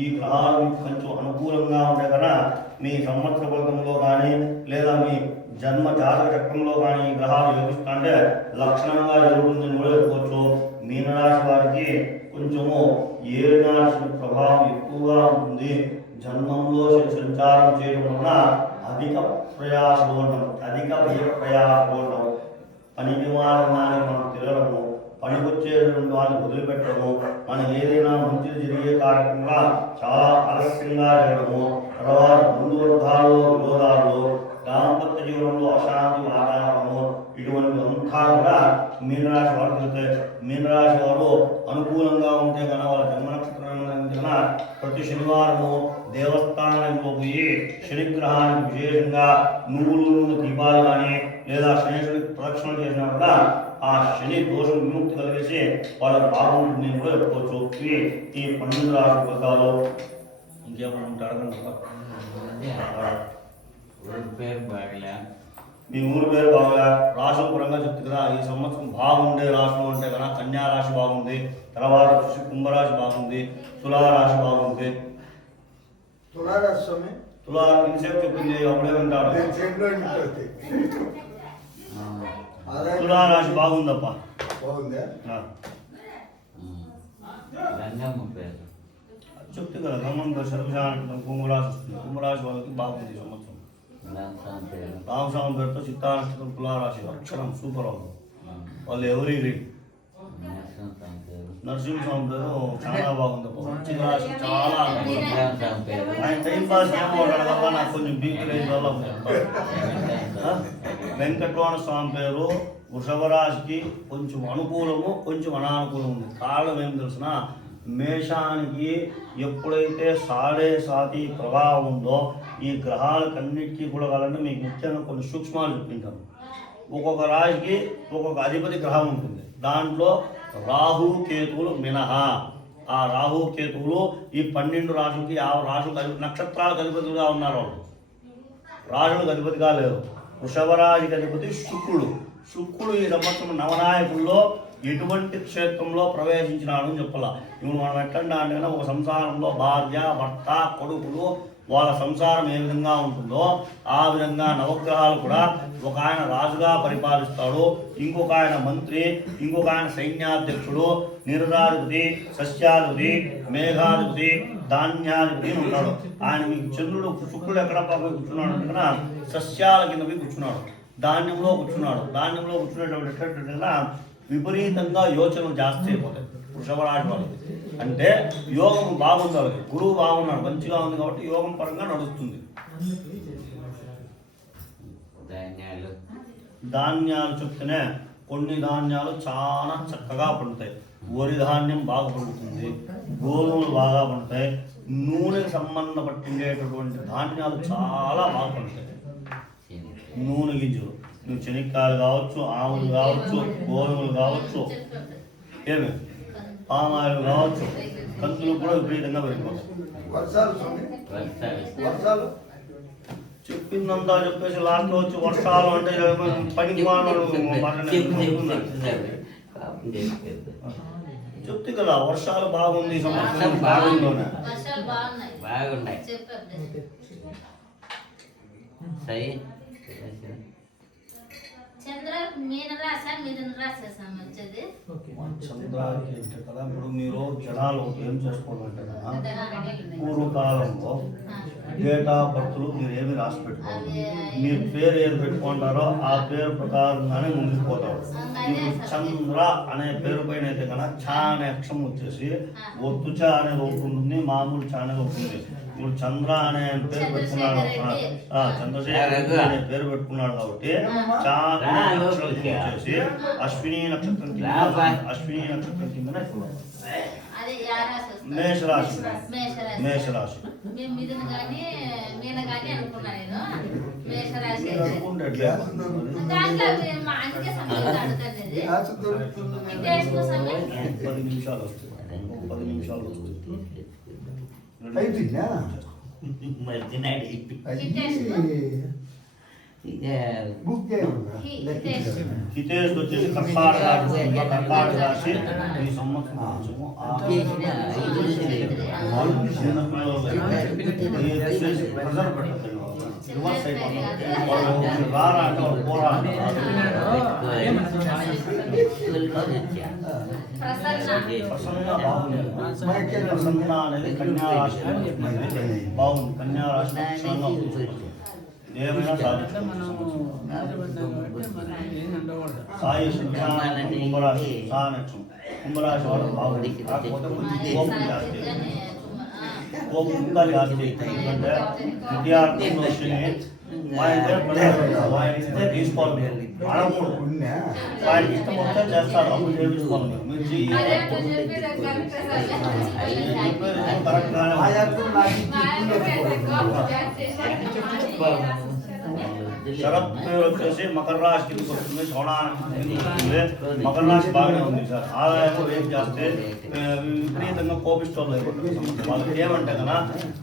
ఈ గ్రహాలు కొంచెం అనుకూలంగా ఉంటే కదా మీ సంవత్సర ఫలితంలో కానీ లేదా మీ జన్మ జాతక చక్రంలో కానీ ఈ గ్రహాలు యోగిస్తుంటే లక్షణంగా జరుగుతుందని కూడా చెప్పుకోవచ్చు. మీనరాశి వారికి కొంచెము 7 ప్రభావం ఎక్కువగా ఉంటుంది. జన్మంలో సంచారం చేయడం వలన అధిక ప్రయాసం ఉండడం, అధిక వ్యయ ప్రయాసం ఉండడం, పనికి వారానికి మనం తిరగడము, పనికొచ్చేటువంటి వాళ్ళని వదిలిపెట్టడము, మనం ఏదైనా మంచిది జరిగే కార్యక్రమంగా చాలా ఆలస్యంగా చేయడము, తర్వాత బంధువర్గాలు, విరోధాలు, దాంపత్య జీవనంలో అశాంతి వాతావరణము, ఇటువంటి అంతా కూడా మీనరాశి వారు తెలుస్తాయి. మీనరాశి వారు అనుకూలంగా ఉంటే కనుక వాళ్ళ జన్మ నక్షత్రం కనుక ప్రతి శనివారము దేవస్థానంలో పోయి శనిగ్రహానికి విశేషంగా నువ్వులు దీపాలు కానీ లేదా శనేశ్వరి ప్రదక్షిణ చేసినా కూడా ఆ శని దోషం విముక్తి కలిగేసి వాళ్ళకి బాగుంటుంది కూడా చెప్పుకోవచ్చు. ఈ 12 రాశి ఫలితాలు ఇంకేమైనా ఉంటే అడగండి. మీ ఊరు పేరు బాగా రాశుల పరంగా చెప్తుంది కదా. ఈ సంవత్సరం బాగుండే రాశులు అంటే కదా కన్యా రాశి బాగుంది, తర్వాత వచ్చేసి కుంభరాశి బాగుంది, తులారాశి బాగుంది. తులారాశి తులా ఇన్సేపు చెప్పింది అప్పుడే వింటాడు. తులారాశి బాగుందప్ప. బాగుందా? చెప్తే కదా గమనం సర్వశాంతం కుంభరాశి వస్తుంది. కుంభరాశి వాళ్ళకి బాగుంది ఈ సంవత్సరం. రామస్వామి పేరుతో చిత్తా నక్షత్రం తులారాశి అక్షరం సూపర్ అవుతుంది. వాళ్ళు ఎవరి నరసింహస్వామి పేరు చాలా బాగుంది. వృశ్చిక రాశి చాలా అనుకూలం. ఆయన టైం పాస్ ఏమవుతాడు కదా నాకు కొంచెం బీపీ రేంజ్ వల్ల. వెంకటరమణ స్వామి పేరు వృషభ రాశికి కొంచెం అనుకూలము, కొంచెం అనానుకూలం ఉంది. కారణం ఏం తెలిసిన, మేషానికి ఎప్పుడైతే సాడే సాతి ప్రభావం ఉందో ఈ గ్రహాలకన్నిటికీ కూడా కావాలంటే మీకు ముఖ్యంగా కొన్ని సూక్ష్మాలు చెప్పింటారు. ఒక్కొక్క రాశికి ఒక్కొక్క అధిపతి గ్రహం ఉంటుంది. దాంట్లో రాహు కేతువులు మినహా. ఆ రాహు కేతువులు ఈ 12 రాశులకి ఆ రాశులకు నక్షత్రాలకు అధిపతులుగా ఉన్నారు. వాళ్ళు రాశులకు అధిపతిగా లేరు. వృషభ రాశికి అధిపతి శుక్రుడు. శుక్రుడు ఈ సంవత్సరం నవనాయకుల్లో ఎటువంటి క్షేత్రంలో ప్రవేశించినాడు అని చెప్పాల. ఇప్పుడు మనం ఎట్లంటే అంటే ఒక సంసారంలో భార్య, భర్త, కొడుకులు వాళ్ళ సంసారం ఏ విధంగా ఉంటుందో ఆ విధంగా నవగ్రహాలు కూడా ఒక ఆయన రాజుగా పరిపాలిస్తాడు, ఇంకొక ఆయన మంత్రి, ఇంకొక ఆయన సైన్యాధ్యక్షుడు, నిరదాధిపతి, సస్యాధిపతి, మేఘాధిపతి, ధాన్యాధిపతి ఉంటాడు. ఆయన మీకు చంద్రుడు శుక్రుడు ఎక్కడ పోయి కూర్చున్నాడు అంటే సస్యాల కింద పోయి కూర్చున్నాడు, ధాన్యంలో కూర్చున్నాడు. ధాన్యంలో కూర్చునేటప్పుడు ఎట్లా విపరీతంగా యోచనలు జాస్తి అయిపోతాయి వృషభ రాశి వాళ్ళకి. అంటే యోగం బాగుంది వాళ్ళకి, గురువు బాగున్నాడు, మంచిగా ఉంది కాబట్టి యోగం పరంగా నడుస్తుంది. ధాన్యాలు ధాన్యాలు చెప్తేనే కొన్ని ధాన్యాలు చాలా చక్కగా పండుతాయి. వరి ధాన్యం బాగా పండుతుంది, గోధుమలు బాగా పండుతాయి, నూనెకి సంబంధపట్టిండేటటువంటి ధాన్యాలు చాలా బాగా పండుతాయి. నూనె గింజలు నువ్వు శనక్కాయలు కావచ్చు, ఆవులు కావచ్చు, గోధుమలు కావచ్చు, ఏమి పామాయిలు కావచ్చు, కందులు కూడా విపరీతంగా పెరిగిపోతాయి. వర్షాలు చెప్పిందంతా చెప్పేసి లాస్ట్ వచ్చి వర్షాలు అంటే పనికి చెప్తే కదా వర్షాలు బాగుంది ఈ సంవత్సరం బాగుందోనే. బాగున్నాయి సరే. చంద్రాకి మీనరాశి మిథున రాశి వచ్చేది. చంద్రాకి అంటే కదా ఇప్పుడు మీరు జనాలు ఏం చేసుకోవాలంటే కదా పూర్వకాలంలో డేట్ ఆఫ్ బర్త్లు మీరు ఏమి రాసి పెట్టుకోవాలి. మీరు పేరు ఏది పెట్టుకుంటారో ఆ పేరు ప్రకారంగానే ముందుకు పోతారు. ఇప్పుడు చంద్ర అనే పేరు పైన అయితే కనుక చా అనే అక్షరం వచ్చేసి ఒత్తు చా అనేది ఒకటి ఉంటుంది, మామూలు చా అనేది ఒకటి ఉంది. ఇప్పుడు చంద్ర అనే పేరు పెట్టుకున్నాడు, చంద్రశేఖర్ అనే పేరు పెట్టుకున్నాడు కాబట్టి చా అనే అక్షరం వచ్చేసి అశ్విని నక్షత్రం కింద, అశ్విని నక్షత్రం కిందనే మేషరాశి. మేషరాశి మిథున కానీ మీన కానీ అనుకున్నా నేను. మేషరాశి అందుకే సమయం అడుగుతుంది. 10 నిమిషాలు వస్తుంది, 10 నిమిషాలు వస్తుంది. హితేష్ వచ్చేసి కర్కాటక రాశి. కర్కాటక రాశి ఈ సంవత్సరం ప్రెజర్ పెట్టదు, రివర్స్ అయిపోతుంది. రారా అంటే వాళ్ళు పోరా ప్రసన్న బాగుంది. ప్రసన్న అనేది కన్యా రాశి బాగుంది. కన్యా రాశి లక్షణంగా ఉంది. ఏమైనా సాధించుకోవచ్చు. సాయి కుంభరాశి సానక్షం. కుంభరాశి వాళ్ళు బాగుంది. కాకపోతే కొంచెం కోపం జాస్తి, కోపం ఇంకా జాస్తి. ఎందుకంటే విద్యార్థులు వాయిస్తే తీసుకోవాలి, అడగకూడదు. వారికి ఇష్టం వస్తే చేస్తారు, అప్పుడు చేయించుకోవాలి. మీరు కరెక్ట్ గానే శరత్ పేరు వచ్చేసి మకర రాశి కిందకి వస్తుంది, సోనానికి మకర రాశి బాగానే ఉంది సార్. ఆదాయం రేపు చేస్తే విపరీతంగా కోపిస్తోళ్ళు అయిపోతుంది. వాళ్ళకి ఏమంటే కదా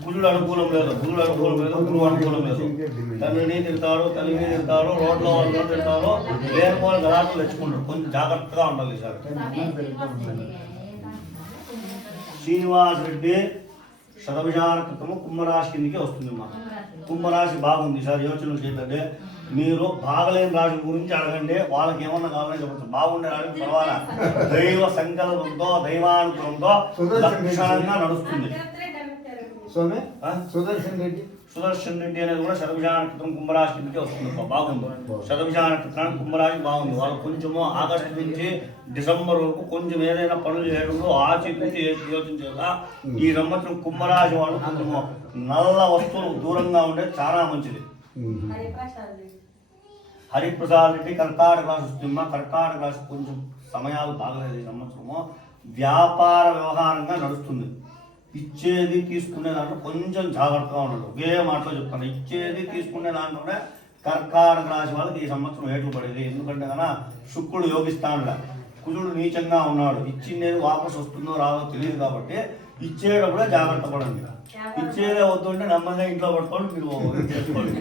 కుజుడు అనుకూలం లేదు, గురుడు అనుకూలం లేదు, గురువు అనుకూలం లేదు. తండ్రిని తిడతారు, తల్లిని తిడతారు, రోడ్లో వాళ్ళు తిడతారు, లేకపోతే గలాట్లు తెచ్చుకుంటారు. కొంచెం జాగ్రత్తగా ఉండాలి సార్. శ్రీనివాస్ రెడ్డి శతభిషాన క్రితము కుంభరాశి కిందకే వస్తుంది. మాకు కుంభరాశి బాగుంది సార్. యోచనలు చేద్దంటే మీరు బాగలేని రాశుల గురించి అడగండి, వాళ్ళకి ఏమన్నా కావాలని చెప్పచ్చు. బాగుండే రాశి పర్వాలా, దైవ సంకల్పంతో దైవానుగ్రహంతో లక్షణంగా నడుస్తుంది. సుదర్శన్ రెడ్డి అనేది కూడా శతభిషాన క్రితం కుంభరాశి కిందకే వస్తుంది. బాగుంది. శతభిషాన క్రితానికి కుంభరాశి బాగుంది. వాళ్ళు కొంచెము ఆగస్టు నుంచి డిసెంబర్ వరకు కొంచెం ఏదైనా పనులు చేయడంలో ఆచితూచి యోచించేలా ఈ సంవత్సరం కుంభరాశి వాళ్ళు కొంచెము నల్ల వస్తువులు దూరంగా ఉండే చాలా మంచిది. హరిప్రసాద్ రెడ్డి కర్కాటక రాశి వస్తుంది. కర్కాటక రాశి కొంచెం సమయాలు బాగలేదు ఈ సంవత్సరము. వ్యాపార వ్యవహారంగా నడుస్తుంది. ఇచ్చేది తీసుకునే దాంట్లో కొంచెం జాగ్రత్తగా ఉండదు. ఒకే మాటలో చెప్తాను, ఇచ్చేది తీసుకునే దాంట్లోనే కర్కాటక రాశి వాళ్ళకి ఈ సంవత్సరం ఏట్లు పడేది. ఎందుకంటే కన్నా శుక్రుడు యోగిస్తాడు, కుజుడు నీచంగా ఉన్నాడు. ఇచ్చిందేది వాపసు వస్తుందో రాదో తెలియదు కాబట్టి ఇచ్చేటప్పుడే జాగ్రత్త పడండి. ఇచ్చేదే వద్దు అంటే నెమ్మదిగా ఇంట్లో పట్టుకోండి, మీరు చేసుకోండి.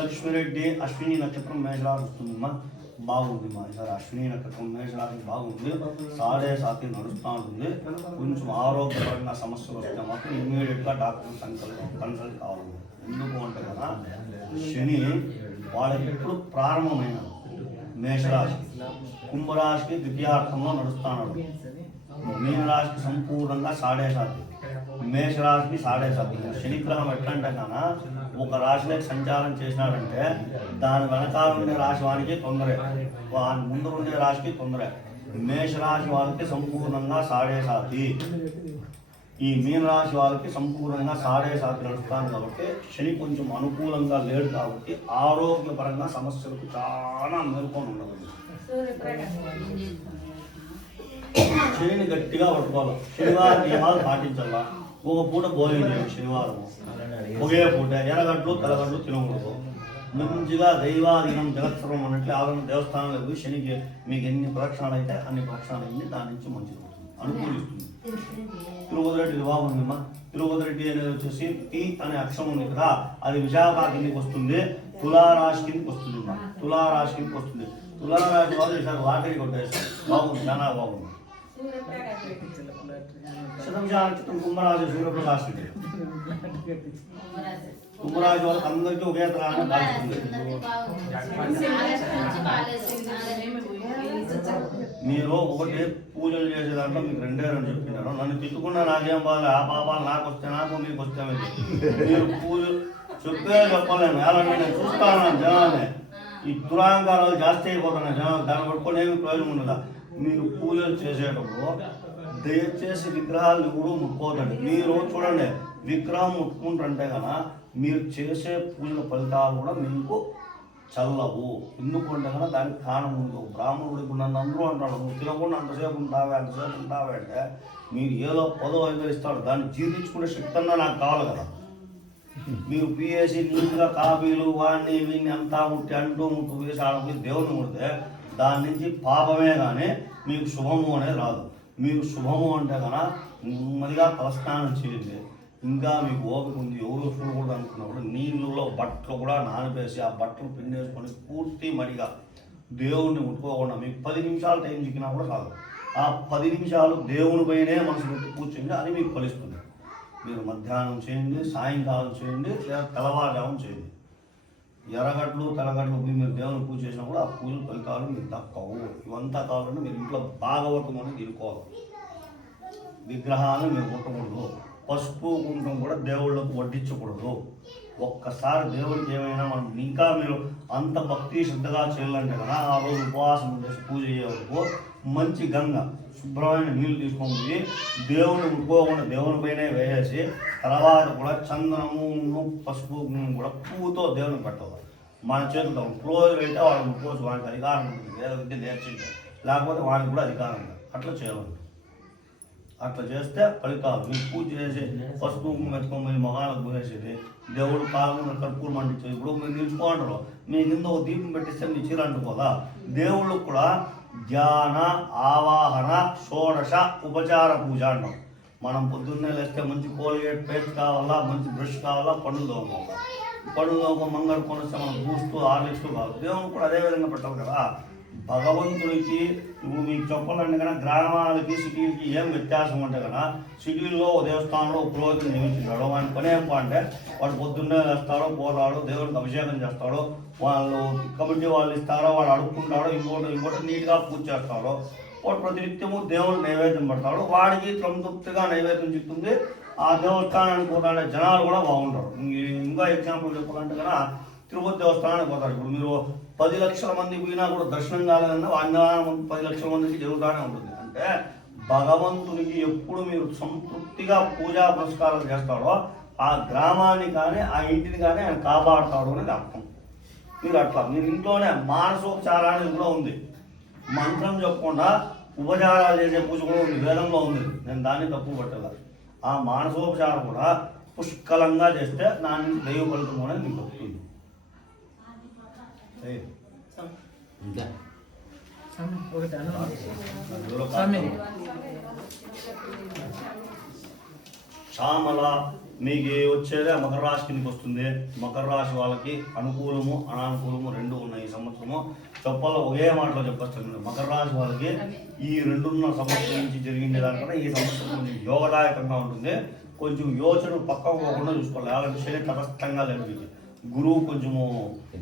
లక్ష్మిరెడ్డి అశ్విని నక్షత్రం మేషరాశి వస్తుందమ్మా, బాగుంది. మా సార్ అశ్విని నక్షత్రం మేషరాశి బాగుంది. సాడే సాతి నడుస్తూ ఉంటుంది. కొంచెం ఆరోగ్యపరంగా సమస్యలు వస్తే మాత్రం ఇమ్మీడియట్గా డాక్టర్ కన్సల్ట్ కావాలి. ఎందుకు అంటే కదా శని వాళ్ళకి ఎప్పుడు ప్రారంభమైన మేషరాశి, కుంభరాశికి ద్వితీయార్థంలో నడుస్తున్నాడు. మీనరాశికి సంపూర్ణంగా సాడే సాతి, మేషరాశికి సాడే సాతి. శనిగ్రహం ఎట్లా అంటే కన్నా ఒక రాశిలోకి సంచారం చేసినాడంటే దాని వెనకాల ఉండే రాశి వారికి తొందరే, వాని ముందు ఉండే రాశికి తొందరే. మేషరాశి వాళ్ళకి సంపూర్ణంగా 7.5. ఈ మీనరాశి వాళ్ళకి సంపూర్ణంగా 7.5 నడుస్తాను కాబట్టి శని కొంచెం అనుకూలంగా లేడు కాబట్టి ఆరోగ్యపరంగా సమస్యలకు చాలా మేల్కొని ఉండదు. శనిని గట్టిగా పట్టుకోవాలి. శనివారం నియమాలు పాటించాలా. ఒక పూట భోజనం చేయాలి. శనివారం ఒకే పూట ఎర్రగడ్డలు తెల్లగడ్డలు తినకూడదు. మంచిగా దైవాధీనం జగత్సర్వం అన్నట్లు ఆదరణ దేవస్థానంలో పోయి శనికి మీకు ఎన్ని ప్రదక్షిణాలు అయితే అన్ని ప్రదక్షిణాలు అయింది దాని నుంచి మంచిది అనుకూలిస్తుంది. తిరుపతిరెడ్డి వివాహం ఉందమ్మా. తిరుపతిరెడ్డి అనేది వచ్చేసి టీ అనే అక్షరం ఉంది కదా, అది విశాఖ కిందకి వస్తుంది, తులారాశి కిందకి వస్తుంది. తులారాశి కిందకి వస్తుంది. తులారాశి వాళ్ళు విశాఖ లాటరీ కొట్టేస్తారు. బాగుంది, చాలా బాగుంది. శతం కుంభరాశి సూర్యప్రకాశ్ రెడ్డి. కుంభరాశి వాళ్ళకి అందరికీ ఒకే తరహానే బాగుంటుంది. మీరు ఒకటి పూజలు చేసే దాంట్లో మీకు 2 చెప్తున్నారు. నన్ను తిట్టుకున్న నాకేం బాధ, ఆ పాపాలు నాకు వస్తే నాకు మీకు వస్తే మీరు పూజ చెప్పలేను. అలాంటి నేను చూస్తాను జనాన్ని. ఈ దురాంకారాలు జాస్తి అయిపోతున్నాయి జనాలు, దాన్ని పట్టుకొని ఏమి ప్రయోజనం ఉండదా. మీరు పూజలు చేసేటప్పుడు దయచేసి విగ్రహాలను కూడా ముట్టుకోవద్దండి. మీరు చూడండి, విగ్రహం ముట్టుకుంటుంటే కన్నా మీరు చేసే పూజల ఫలితాలు కూడా మీకు చల్లవు. ఎందుకంటే కన్నా దానికి కారణం ఉంది. బ్రాహ్మణుడికి నన్ను అందరూ అంటాడు, నువ్వు తినకుండా అంతసేపు ఉంటావే అంటే మీరు ఏదో పదో ఇస్తాడు. దాన్ని జీర్ణించుకునే శక్తి అన్నా నాకు కావాలి కదా. మీరు పిఎస్సి నీట్గా కాపీలు వాడిని వీడిని అంతా ముట్టి అంటూ ముట్టు వేసి ఆడపోయి దేవుని ముడితే దాని నుంచి పాపమే కానీ మీకు శుభము అనేది రాదు. మీరు శుభము అంటే కన్నా నెమ్మదిగా తలస్నానం చేయండి. ఇంకా మీకు ఓపిక ఉంది, ఎవరు చూడకూడదు అనుకున్నప్పుడు నీళ్ళలో బట్టలు కూడా నానబేసి ఆ బట్టలు పిండేసుకొని పూర్తి మడిగా దేవుణ్ణి ముట్టుకోకుండా మీకు 10 నిమిషాలు టైం చిక్కినా కూడా కాదు. ఆ 10 నిమిషాలు దేవుని పైనే మనసు పెట్టి కూర్చోండి, అది మీకు ఫలిస్తుంది. మీరు మధ్యాహ్నం చేయండి, సాయంకాలం చేయండి, లేదా తెల్లవారుజామున చేయండి. ఎర్రగడ్డలు తెల్లగడ్డలు మీరు దేవుని పూజ చేసినా కూడా ఆ పూజల ఫలితాలు మీకు దక్కవు. ఇవంతా కావాలంటే మీరు ఇంట్లో భాగవతం అనేది తిరుకోవాలి. విగ్రహాలను మీరు ముట్టకూడదు. పసుపు కుంకుమ కూడా దేవుళ్ళకు వడ్డించకూడదు. ఒక్కసారి దేవుడికి ఏమైనా మనం ఇంకా మీరు అంత భక్తి శ్రద్ధగా చేయాలంటే కదా ఆ రోజు ఉపవాసం చేసి పూజ అయ్యే వరకు మంచి గంగ శుభ్రమైన నీళ్ళు తీసుకొని దేవుని ముట్టుకోకుండా దేవుని పైనే వేసేసి తర్వాత కూడా చందనము పసుపు కూడా పువ్వుతో దేవుని పెట్టవాలి. మన చేతులు క్లోజ్ అయితే వాడు ముట్టుకోవచ్చు, వాడికి అధికారం ఉంటుంది. వేరే విద్య నేర్చుంటే లేకపోతే వాడికి కూడా అధికారం ఉంది. అట్లా చేయాలి. అట్లా చేస్తే ఫలితాలు మీరు పూజ చేసి పసుపు మెచ్చుకొని మొగాలకు పోసేది దేవుడు కాలంలో కర్పూరం అంటించేది. ఇప్పుడు మీరు నిలుచుకుంటారు, మీ కింద ఒక దీపం పెట్టిస్తే మీ చీర అంటుకోదా. దేవుళ్ళకు కూడా ధ్యాన ఆవాహన షోడశ ఉపచార పూజ అంటాం. మనం పొద్దున్నే లేస్తే మంచి కోల్గేట్ పేస్ట్ కావాలా, మంచి బ్రష్ కావాలా, పండ్లు తోముకోవాలా. పండ్లు తోమ మంగళ కొనిస్తే మనం బూస్ట్ హార్లిక్స్ కావాలి. దేవునికి కూడా అదే విధంగా పెట్టాలి కదా. భగవంతుడికి ఇప్పుడు మీకు చెప్పాలంటే కన్నా గ్రామాలకి సిటీలకి ఏం వ్యత్యాసం ఉంటే కదా, సిటీల్లో దేవస్థానంలో పురోహితులు నియమించాడు. వాడి పని ఏం అంటే వాడు పొద్దున్నే వేస్తాడో పోతాడో దేవుడికి అభిషేకం చేస్తాడో, వాళ్ళు కమిటీ వాళ్ళు ఇస్తారో వాడు అడుక్కుంటాడో, ఇంకోటి నీట్గా పూజ చేస్తాడో, వాడు ప్రతినిత్యము దేవుడు నైవేద్యం పడతాడు. వాడికి సంతృప్తిగా నైవేద్యం చెప్తుంది. ఆ దేవస్థానానికి పోతాడే జనాలు కూడా బాగుంటారు. ఇంకా ఎగ్జాంపుల్ చెప్పాలంటే కదా తిరుపతి దేవస్థానానికి పోతారు. ఇప్పుడు మీరు 10 లక్షల మంది పోయినా కూడా దర్శనం కాలేదన్నా 10 లక్షల మందికి జరుగుతూనే ఉంటుంది. అంటే భగవంతునికి ఎప్పుడు మీరు సంతృప్తిగా పూజా పురస్కారాలు చేస్తాడో ఆ గ్రామాన్ని కానీ ఆ ఇంటిని కానీ ఆయన కాపాడుతాడు అనేది అర్థం. మీరు అట్లా మీరు ఇంట్లోనే మానసోపచారాన్ని కూడా ఉంది. మంత్రం చెప్పకుండా ఉపచారాలు చేసే పూజ కూడా ఉంది, వేదంలో ఉంది. నేను దాన్ని తప్పు పట్టాలి. ఆ మానసోపచారం కూడా పుష్కలంగా చేస్తే దాని నుంచి దైవ ఫలితం అనేది మీకు వస్తుంది. ఇంకా శ్యామల మీకు వచ్చేదే మకర రాశి కిందకి వస్తుంది. మకర రాశి వాళ్ళకి అనుకూలము అనానుకూలము 2 ఉన్నాయి. ఈ సంవత్సరము చెప్పాల ఒకే మాటలో చెప్పొస్తుంది. మకర రాశి వాళ్ళకి ఈ 2 సంవత్సరం నుంచి జరిగిండే దానికన్నా ఈ సంవత్సరం కొంచెం యోగదాయకంగా ఉంటుంది. కొంచెం యోచన పక్కకు పోకుండా చూసుకోవాలి. అలాంటి శని తటస్థంగా లేదు. గురువు కొంచెము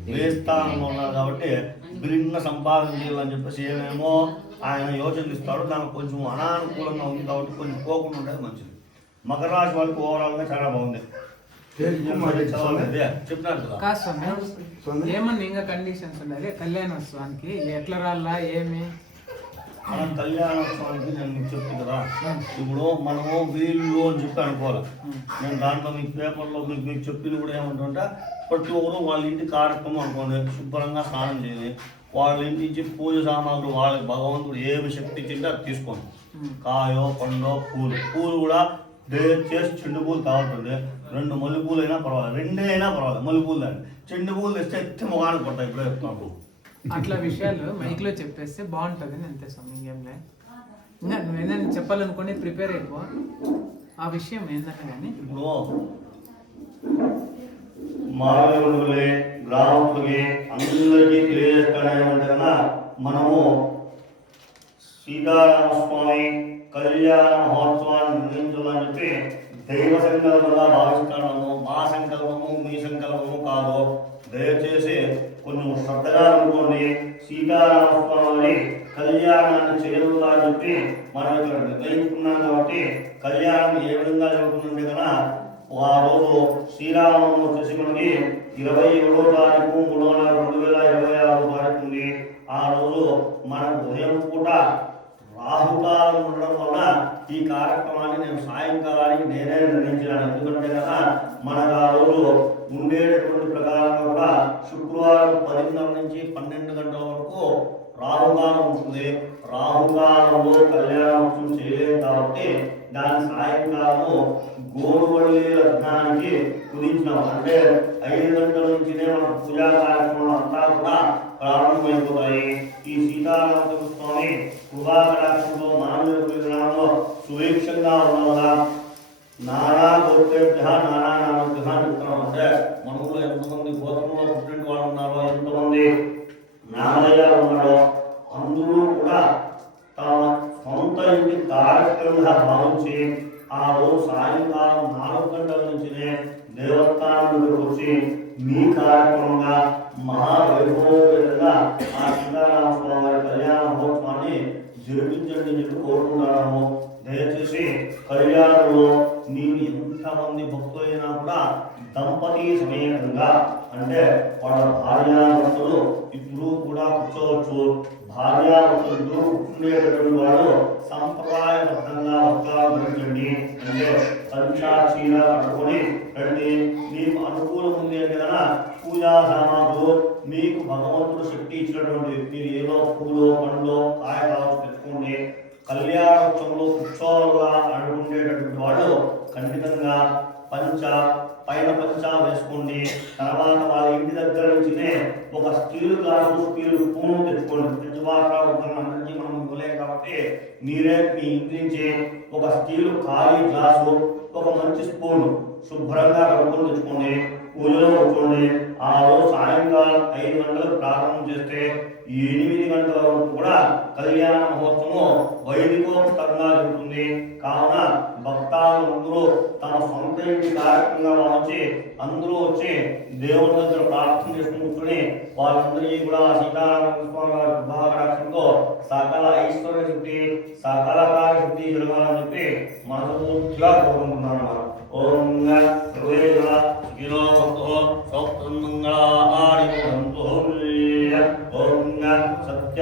వేస్థానంలో ఉన్నారు కాబట్టి భిన్న సంపాదన చేయాలని చెప్పేసి ఏమేమో ఆయన యోచనలు ఇస్తాడు. దానికి కొంచెం అనానుకూలంగా ఉంది కాబట్టి కొంచెం పోకుండా ఉండేది మంచిది. మకర రాశి వాళ్ళకి ఓవరాల్గా చాలా బాగుంది. చెప్పినారు కదా. కాదు స్వామి, ఏమన్నా ఇంకా కండిషన్స్ ఉన్నాయి కళ్యాణోత్సవానికి ఎట్లా రాళ్ళా ఏమి? మన కళ్యాణోత్సవానికి నేను మీకు చెప్తాను కదా, ఇప్పుడు మనము వీళ్ళు అని చెప్పి అనుకోవాలి. నేను దాంట్లో మీకు పేపర్లో మీకు చెప్పింది కూడా ఏమంటుంటే, ప్రతి ఒక్కరు వాళ్ళ ఇంటి కార్యక్రమం అనుకోండి, శుభ్రంగా స్నానం చేయాలి. వాళ్ళ ఇంటి నుంచి పూజ సామాగ్రి వాళ్ళకి భగవంతుడు ఏమి శక్తి ఇచ్చింటే అది తీసుకోండి. కాయో పండో పూలు కూడా దయచేసి చెండు పూలు తాగుతుంది. 2 మల్లె పూలు అయినా పర్వాలేదు, 2 అయినా పర్వాలేదు. మల్లె పూలు దాన్ని చెండు పూలు తెస్తే ఎత్తి మొగానికి పడతాయి. ఇప్పుడే చెప్తున్నాను. అట్లా విషయాలు మైక్లో చెప్పేస్తే బాగుంటుంది. అంతే స్వామి, ఇంకేంలే. ఇంకా నువ్వేదైనా చెప్పాలనుకోండి ప్రిపేర్ అయిపో. ఆ విషయం ఏంటంటే కానీ ఇప్పుడు మానవులే గ్రామస్తులకి అందరికీ తెలియజేస్తానేమంటే కన్నా, మనము సీతారామస్వామి కళ్యాణ మహోత్సవాన్ని నిర్వహించాలని చెప్పి దైవ సంకల్పంగా భావిస్తున్నాము. మా సంకల్పము మీ సంకల్పము కాదు. దయచేసి కొంచెం శ్రద్ధగా అనుకోండి. సీతారామస్వామి కళ్యాణాన్ని చేయాలని చెప్పి మనం ఇక్కడ నిర్ణయించుకున్నాం. కాబట్టి కళ్యాణం ఏ విధంగా జరుగుతుందంటే కన్నా, ఆ రోజు శ్రీరామనవమి వచ్చేసి మనకి 27వ తారీఖు 3వ నెల 2026 తారీఖు ఉంది. ఆ రోజు మనం ఉదయం పూట రాహుకాలం ఉండడం వల్ల ఈ కార్యక్రమాన్ని నేను సాయంకాలానికి నేనే నిర్ణయించాను. ఎందుకంటే కదా మనకు ఆ రోజు ఉండేటటువంటి ప్రకారంగా కూడా శుక్రవారం 10:30 నుంచి 12 గంటల వరకు రాహుకాలం ఉంటుంది. రాహుకాలంలో కళ్యాణోత్సవం చేయలేదు కాబట్టి దాని సాయంకాలము గోరువల్లి లగ్నానికి కుదించినాం. అంటే 5 గంటల నుంచినే మన పూజా కార్యక్రమం అంతా కూడా ప్రారంభమైపోతాయి. ఈ సీతారామ స్వామి కృపాకటాక్షంలో మానవ గ్రామంలో సుభిక్షంగా ఉండవల్ల నానా గోత్రేభ్య నానా నామభ్య చెప్తున్నాం. అంటే మనలో ఎంతమంది గోత్రంలో పుట్టిన వాళ్ళు ఉన్నారో, ఎంతమంది నామయ్యాలు ఉన్నారో అందరూ కూడా తమ సొంత ఇంటి కార్యక్రమంగా భావించి ఆ రోజు సాయంకాలం 4 గంటల నుంచినే దేవస్థానం దగ్గరకు వచ్చి మీ కార్యక్రమంగా మహావైభవంగా ఆ సీతారామస్వామి వారి కళ్యాణ మహోత్సవాన్ని జరిపించండి చెప్పి కోరుకుంటున్నాము. దయచేసి కళ్యాణంలో మీరు ఎంతమంది భక్తులైనా కూడా దంపతి సమేతంగా, అంటే వాళ్ళ భార్యాభర్తలు ఇద్దరు కూడా కూర్చోవచ్చు. భార్యాభర్తలు ఉండేటటువంటి వాడు సంప్రదాయబద్ధంగా వస్త్రాలు ధరించండి. అంటే పంచాక్షీల పట్టుకొని రండి. మీకు అనుకూలం ఉంది అంటే కదా పూజా సామాగ్రులు మీకు భగవంతుడు శక్తి ఇచ్చినటువంటి మీరు ఏదో పూలు పండ్లు కాయ కావచ్చు తెచ్చుకోండి. కళ్యాణోత్సవంలో కూర్చోవాలా అనుకునేటటువంటి వాళ్ళు ఖచ్చితంగా పైన పంచ వేసుకోండి. తర్వాత వాళ్ళ ఇంటి దగ్గర నుంచినే ఒక స్టీల్ గ్లాసు స్టీల్ స్పూన్ తెచ్చుకోండి. పంచభాష నుంచి మనం ఇవ్వలేం కాబట్టి మీరే మీ ఇంటి నుంచి ఒక స్టీల్ ఖాళీ గ్లాసు, ఒక మంచి స్పూన్ శుభ్రంగా కడుక్కొని తెచ్చుకోండి. పూజలో కూర్చోండి. ఆ రోజు సాయంకాలం 5 గంటలకు ప్రారంభం చేస్తే 8 గంటల వరకు కూడా కళ్యాణ మహోత్సవం వైదికోక్తంగా జరుగుతుంది. కావున భక్తాదులందరూ తమ సొంత ఇంటి కార్యక్రమంగా భావించి అందరూ వచ్చి దేవుని దగ్గర ప్రార్థన చేసుకుని కూర్చొని వాళ్ళందరికీ కూడా సీతారామస్వామి వారి కృపాకటాక్షంతో సకల ఐశ్వర్య శక్తి సకల కార్యశక్తి జరగాలని చెప్పి మనస్ఫూర్తిగా కోరుకుంటున్నాను. ఓం సత్య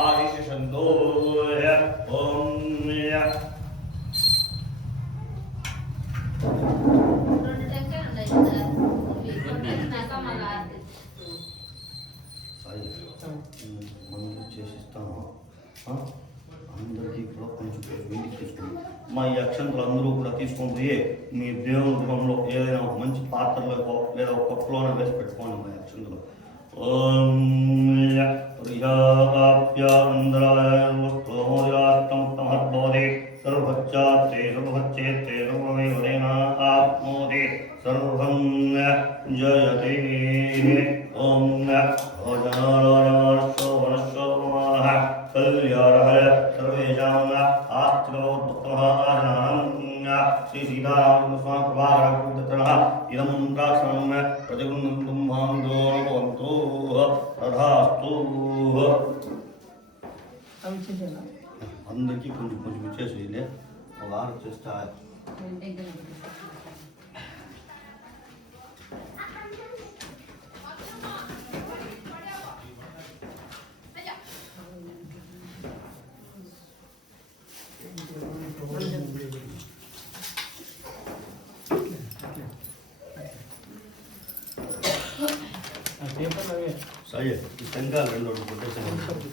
ఆయుష ఓం చేసిస్తాను. అందరికీ కూడా కొంచెం ఇంటికి తీసుకుని మా ఈ అక్షంతలు అందరూ కూడా తీసుకొని పోయి మీ దేవుని గృహంలో ఏదైనా ఒక మంచి పాత్రలో లేదా ఒక కప్పులోనే వేసి పెట్టుకోండి మా అక్షంతలు. ఓం ప్రియాప్యారందరాయస్తోమోదిరాష్టమహద్భవతి సర్వచ్చాత్తే సర్వచ్చేత్తే సర్వమేవదేనాప్నోతి సర్వం జయతే. ఓం కళ్యాణ సర్వేషాం శ్రీ సీతారామస్వామి కృపాకటాక్షం ఇదం ప్రాక్షణం ప్రతిగృహంతుం మాందోవంతో తథాస్తు. అందరికీ కొంచెం కొంచెం ఇచ్చేసి ఒక ఆరు చేస్తా. సరే ఈ టెంకాయలు రెండు కొట్టేసాను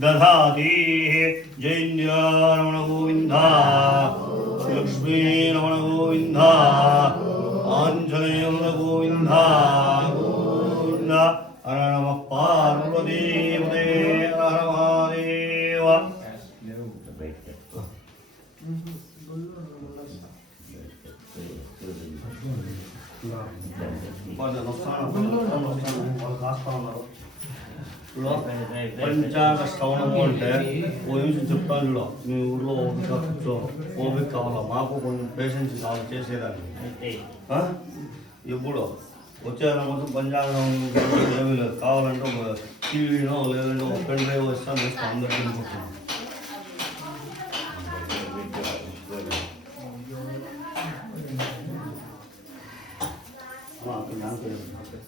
दधाति जैन्य रमण गोविंद लक्ष्मी रमण गोविंद आंजनेय रमण गोविंद गोविंद हर नमः पार्वती हर महादेव పంచాంగ శ్రవణము అంటే ఓ నిమిషం చెప్తాను చూడ మీ ఊర్లో ఓపిక కూర్చో ఓపిక కావాలా మాకు కొంచెం పేషెన్స్ కావాలి చేసేదాన్ని ఎప్పుడు వచ్చేదాని మొత్తం పంచాంగం ఏమీ లేదు కావాలంటే ఒక టీవీనో లేదంటే ఒక పెన్ డ్రైవ్ వస్తాను అందరికీ